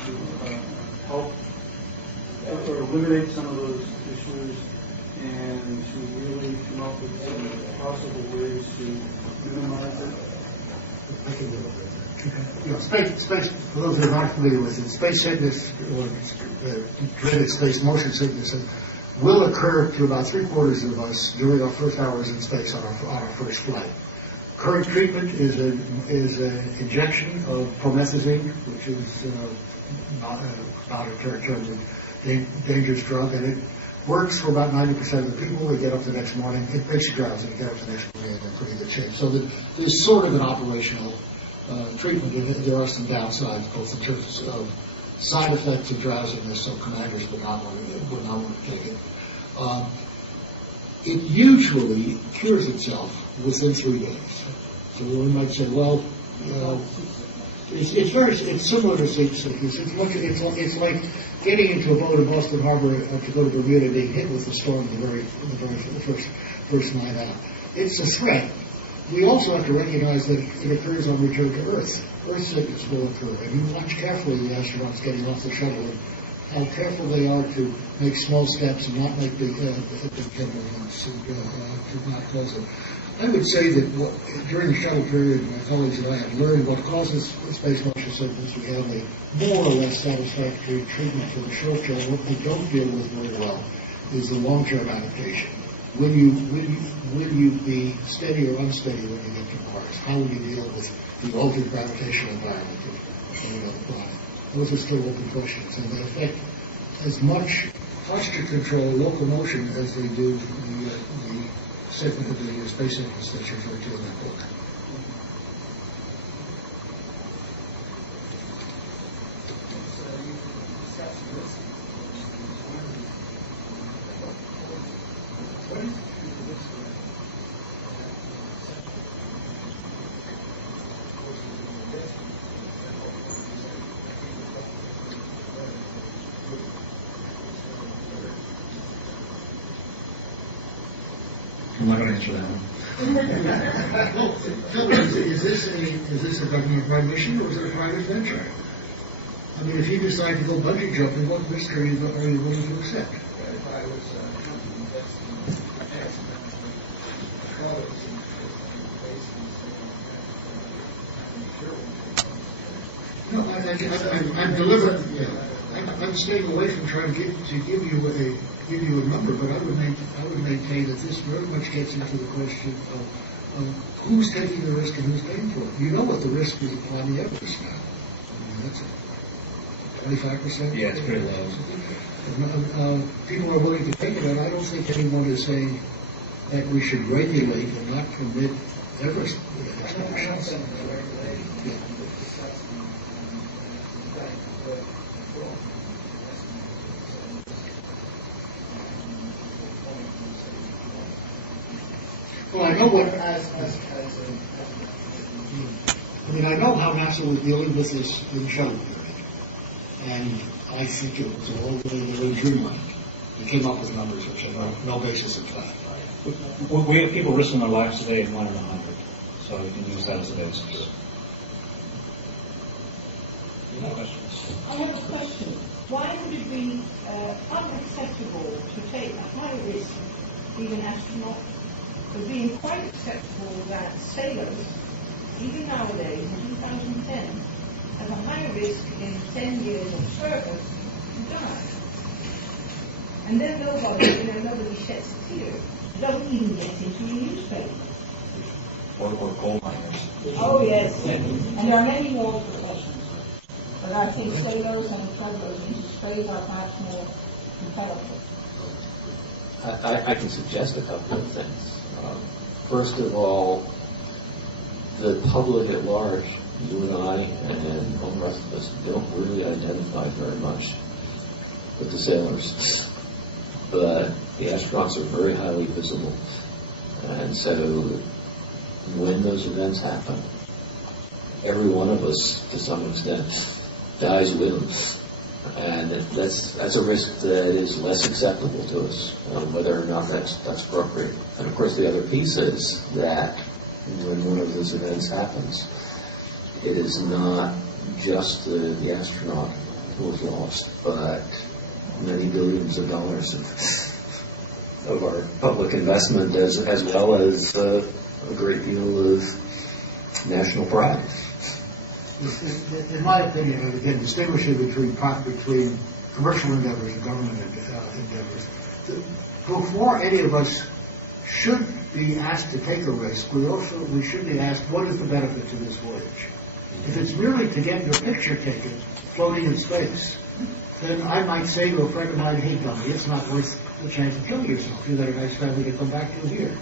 help or eliminate some of those issues and to really come up with some possible ways to minimize it. I can do it. Space, for those who are not familiar with it, space sickness, or dreaded space motion sickness, will occur to about 3/4 of us during our first hours in space on our first flight. Current treatment is an injection of promethazine, which is not a terribly dangerous drug, and it works for about 90% of the people. They get up the next morning. It makes you drowsy. You get up the next morning and they're in pretty good shape. So there's sort of an operational treatment, and there are some downsides, both in terms of side effects of drowsiness, so commanders would not want to take it. It usually cures itself within 3 days. So we might say, well, it's similar to sleep sickness. It's like getting into a boat in Boston Harbor to go to Bermuda and being hit with a storm the first night out. It's a threat. We also have to recognize that it occurs on return to Earth. Earth sickness will occur, and you watch carefully the astronauts getting off the shuttle and how careful they are to make small steps and not make big chemical ones to not cause it. I would say that during the shuttle period, my colleagues and I have learned what causes space motion sickness. We have a more or less satisfactory treatment for the short term. What we don't deal with very well is the long-term adaptation. Will you be steady or unsteady when you get to Mars? How will you deal with the altered gravitational environment of another planet? Those are still open questions, and they affect as much posture control, locomotion, as they do the segment of the space sickness that's referred to in that book. I'm not going to answer that one. Is this a government-run mission or is it a private venture? I mean, if you decide to go bungee jumping, what risk are you willing to accept? No, I'm deliberate. I'm staying away from trying to give you a number, but I would maintain that this very much gets into the question of who's taking the risk and who's paying for it. You know what the risk is upon the Everest now. I mean, that's 25%. Yeah, it's pretty low. People are willing to take it, and I don't think anyone is saying that we should regulate and not permit Everest expeditions. Well, I know what. I know how NASA was dealing with this in the shuttle period, and I think it was all very dreamlike. They came up with numbers which have no basis in fact. We have people risking their lives today in 1 in 100, so you can use that as a basis. No questions. I have a question. Why would it be unacceptable to take a high risk, being an astronaut? It would be quite acceptable that sailors, even nowadays in 2010, have a high risk in 10 years of service to die. And then nobody sheds a tear. It doesn't even get into the newspaper. Or coal miners. Oh yes, and there are many more professions. But I think sailors and travelers into space are perhaps more competitive. I can suggest a couple of things. First of all, the public at large, you and I and all the rest of us, don't really identify very much with the sailors. But the astronauts are very highly visible. And so when those events happen, every one of us, to some extent, dies with them. And that's a risk that is less acceptable to us, whether or not that's appropriate. And of course, the other piece is that when one of those events happens, it is not just the astronaut who is lost, but many billions of dollars of our public investment, as well as a great deal of national pride. In my opinion, and again, distinguishing between commercial endeavors and government endeavors, before any of us should be asked to take a risk, we should be asked, what is the benefit to this voyage? If it's merely to get your picture taken floating in space, then I might say to a friend of mine, hey, dummy, it's not worth the chance of killing yourself. You've got a nice family to come back to here.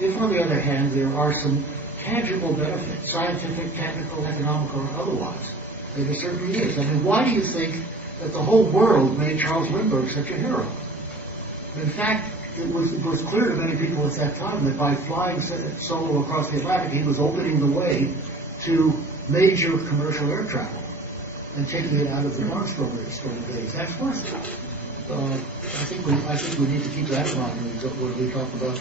If, on the other hand, there are some tangible benefit, scientific, technical, economic, or otherwise. And it certainly is. I mean, why do you think that the whole world made Charles Lindbergh such a hero? In fact, it was clear to many people at that time that by flying solo across the Atlantic, he was opening the way to major commercial air travel and taking it out of the non-story days. That's worth it. I think we need to keep that in mind when we talk about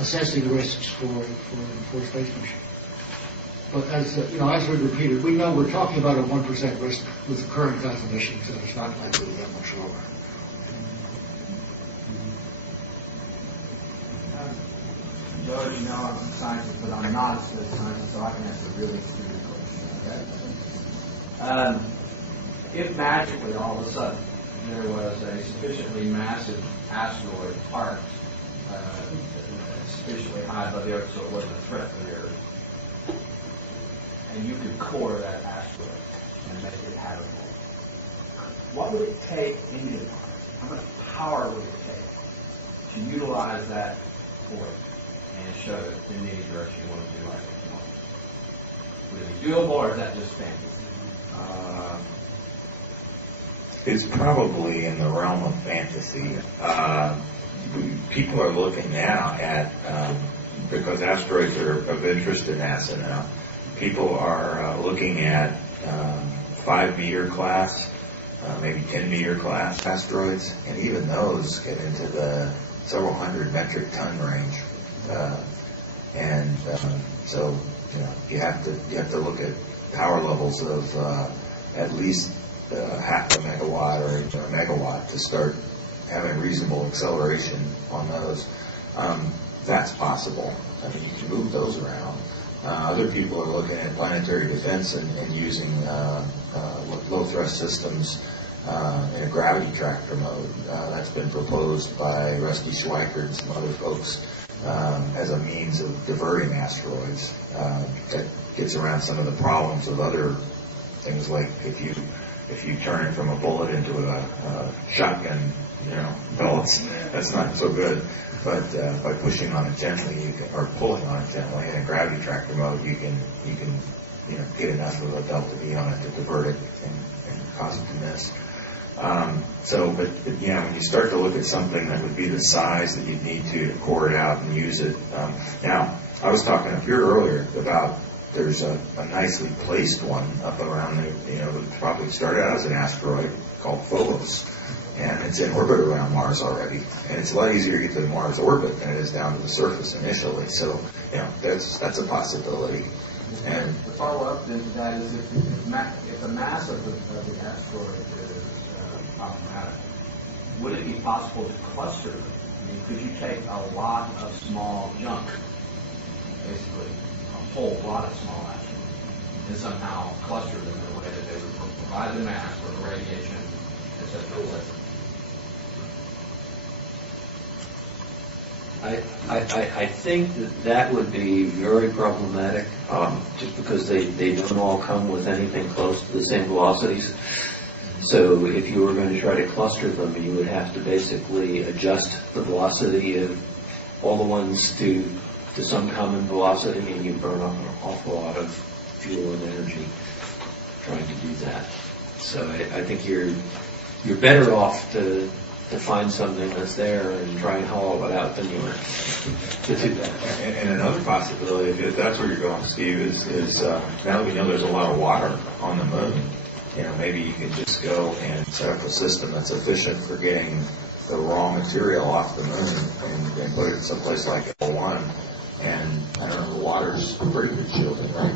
assessing risks for space mission. But as we repeated, we know we're talking about a 1% risk with the current class of missions, and it's not likely to get much lower. George, you know I'm a scientist, but I'm not a space scientist, so I can answer a really stupid question. Okay? If magically all of a sudden there was a sufficiently massive asteroid parked sufficiently high above the Earth so it wasn't a threat to the Earth, and you could core that asteroid and make it habitable, what would it take in you? How much power would it take to utilize that core and show it in any direction you want to do like it tomorrow? Would it be doable, or is that just fantasy? It's probably in the realm of fantasy. People are looking now at, because asteroids are of interest to NASA now, people are looking at 5-meter class, maybe 10-meter class asteroids, and even those get into the several hundred metric ton range. So you have to look at power levels of at least half a megawatt or a megawatt to start having reasonable acceleration on those. That's possible. I mean, you can move those around. Other people are looking at planetary defense and using low thrust systems in a gravity tractor mode. That's been proposed by Rusty Schweikert and some other folks as a means of diverting asteroids. That gets around some of the problems of other things, like if you turn it from a bullet into a shotgun, pellets, that's not so good. But by pushing on it gently, or pulling on it gently in a gravity tractor mode, you can get enough of a delta V on it to divert it and cause it to miss. But when you start to look at something that would be the size that you'd need to core it out and use it. Now, I was talking up here earlier about there's a nicely placed one up around that probably started out as an asteroid called Phobos, and it's in orbit around Mars already, and it's a lot easier to get to the Mars orbit than it is down to the surface initially. So, that's a possibility. And the follow-up then to that is if the mass of the asteroid is problematic, would it be possible to cluster them? I mean, could you take a lot of small junk, basically a whole lot of small asteroids, and somehow cluster them in a way that they would provide the mass for radiation, etc., etc.? I think that would be very problematic, just because they don't all come with anything close to the same velocities. So if you were going to try to cluster them, you would have to basically adjust the velocity of all the ones to some common velocity, and you burn up an awful lot of fuel and energy trying to do that. So I think you're better off to find something that's there and try and hollow it out than you are to do that. And another possibility, if that's where you're going, Steve, is now that we know there's a lot of water on the moon, maybe you can just go and set up a system that's efficient for getting the raw material off the moon and put it someplace like L1. And I don't know, the water's pretty good shielding, right?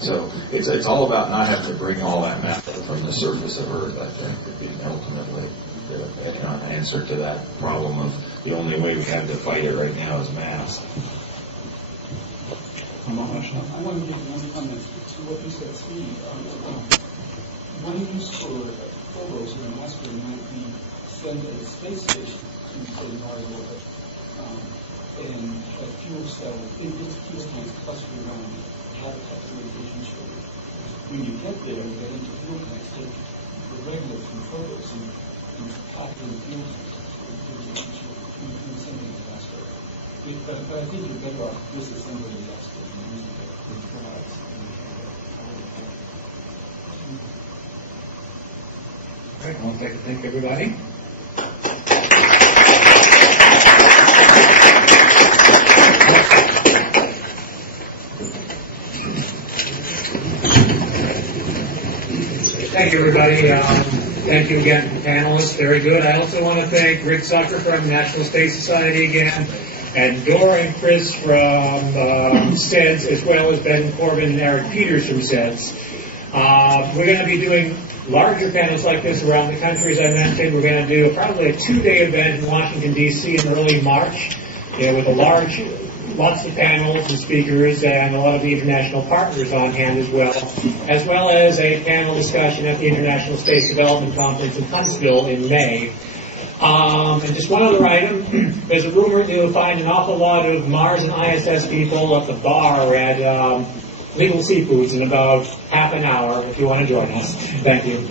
So it's all about not having to bring all that matter from the surface of Earth, I think, would be ultimately an answer to that problem of the only way we have to fight it right now is mass. I want to give one comment to what you said, Steve. One use for Phobos or an asteroid might be send a space station to, say, Mars orbit, and a fuel cell, in this fuel tanks cluster around the habitat for radiation shielding. When you get there and get into fuel tanks, take the regular from Phobos and pack in fuel tanks for radiation shielding in sending the asteroid. But I think you're better off disassembling the expert and using the products. All right, I want to thank everybody. Thank you, everybody. Thank you again to the panelists. Very good. I also want to thank Rick Zucker from National Space Society again, and Dora and Chris from SEDS, as well as Ben Corbin and Eric Peters from SEDS. We're going to be doing larger panels like this around the country, as I mentioned. We're going to do probably a 2-day event in Washington, D.C. in early March, with lots of panels and speakers and a lot of the international partners on hand as well as a panel discussion at the International Space Development Conference in Huntsville in May. And just one other item, there's a rumor you'll find an awful lot of Mars and ISS people at the bar at Legal Seafoods in about half an hour if you want to join us. Thank you.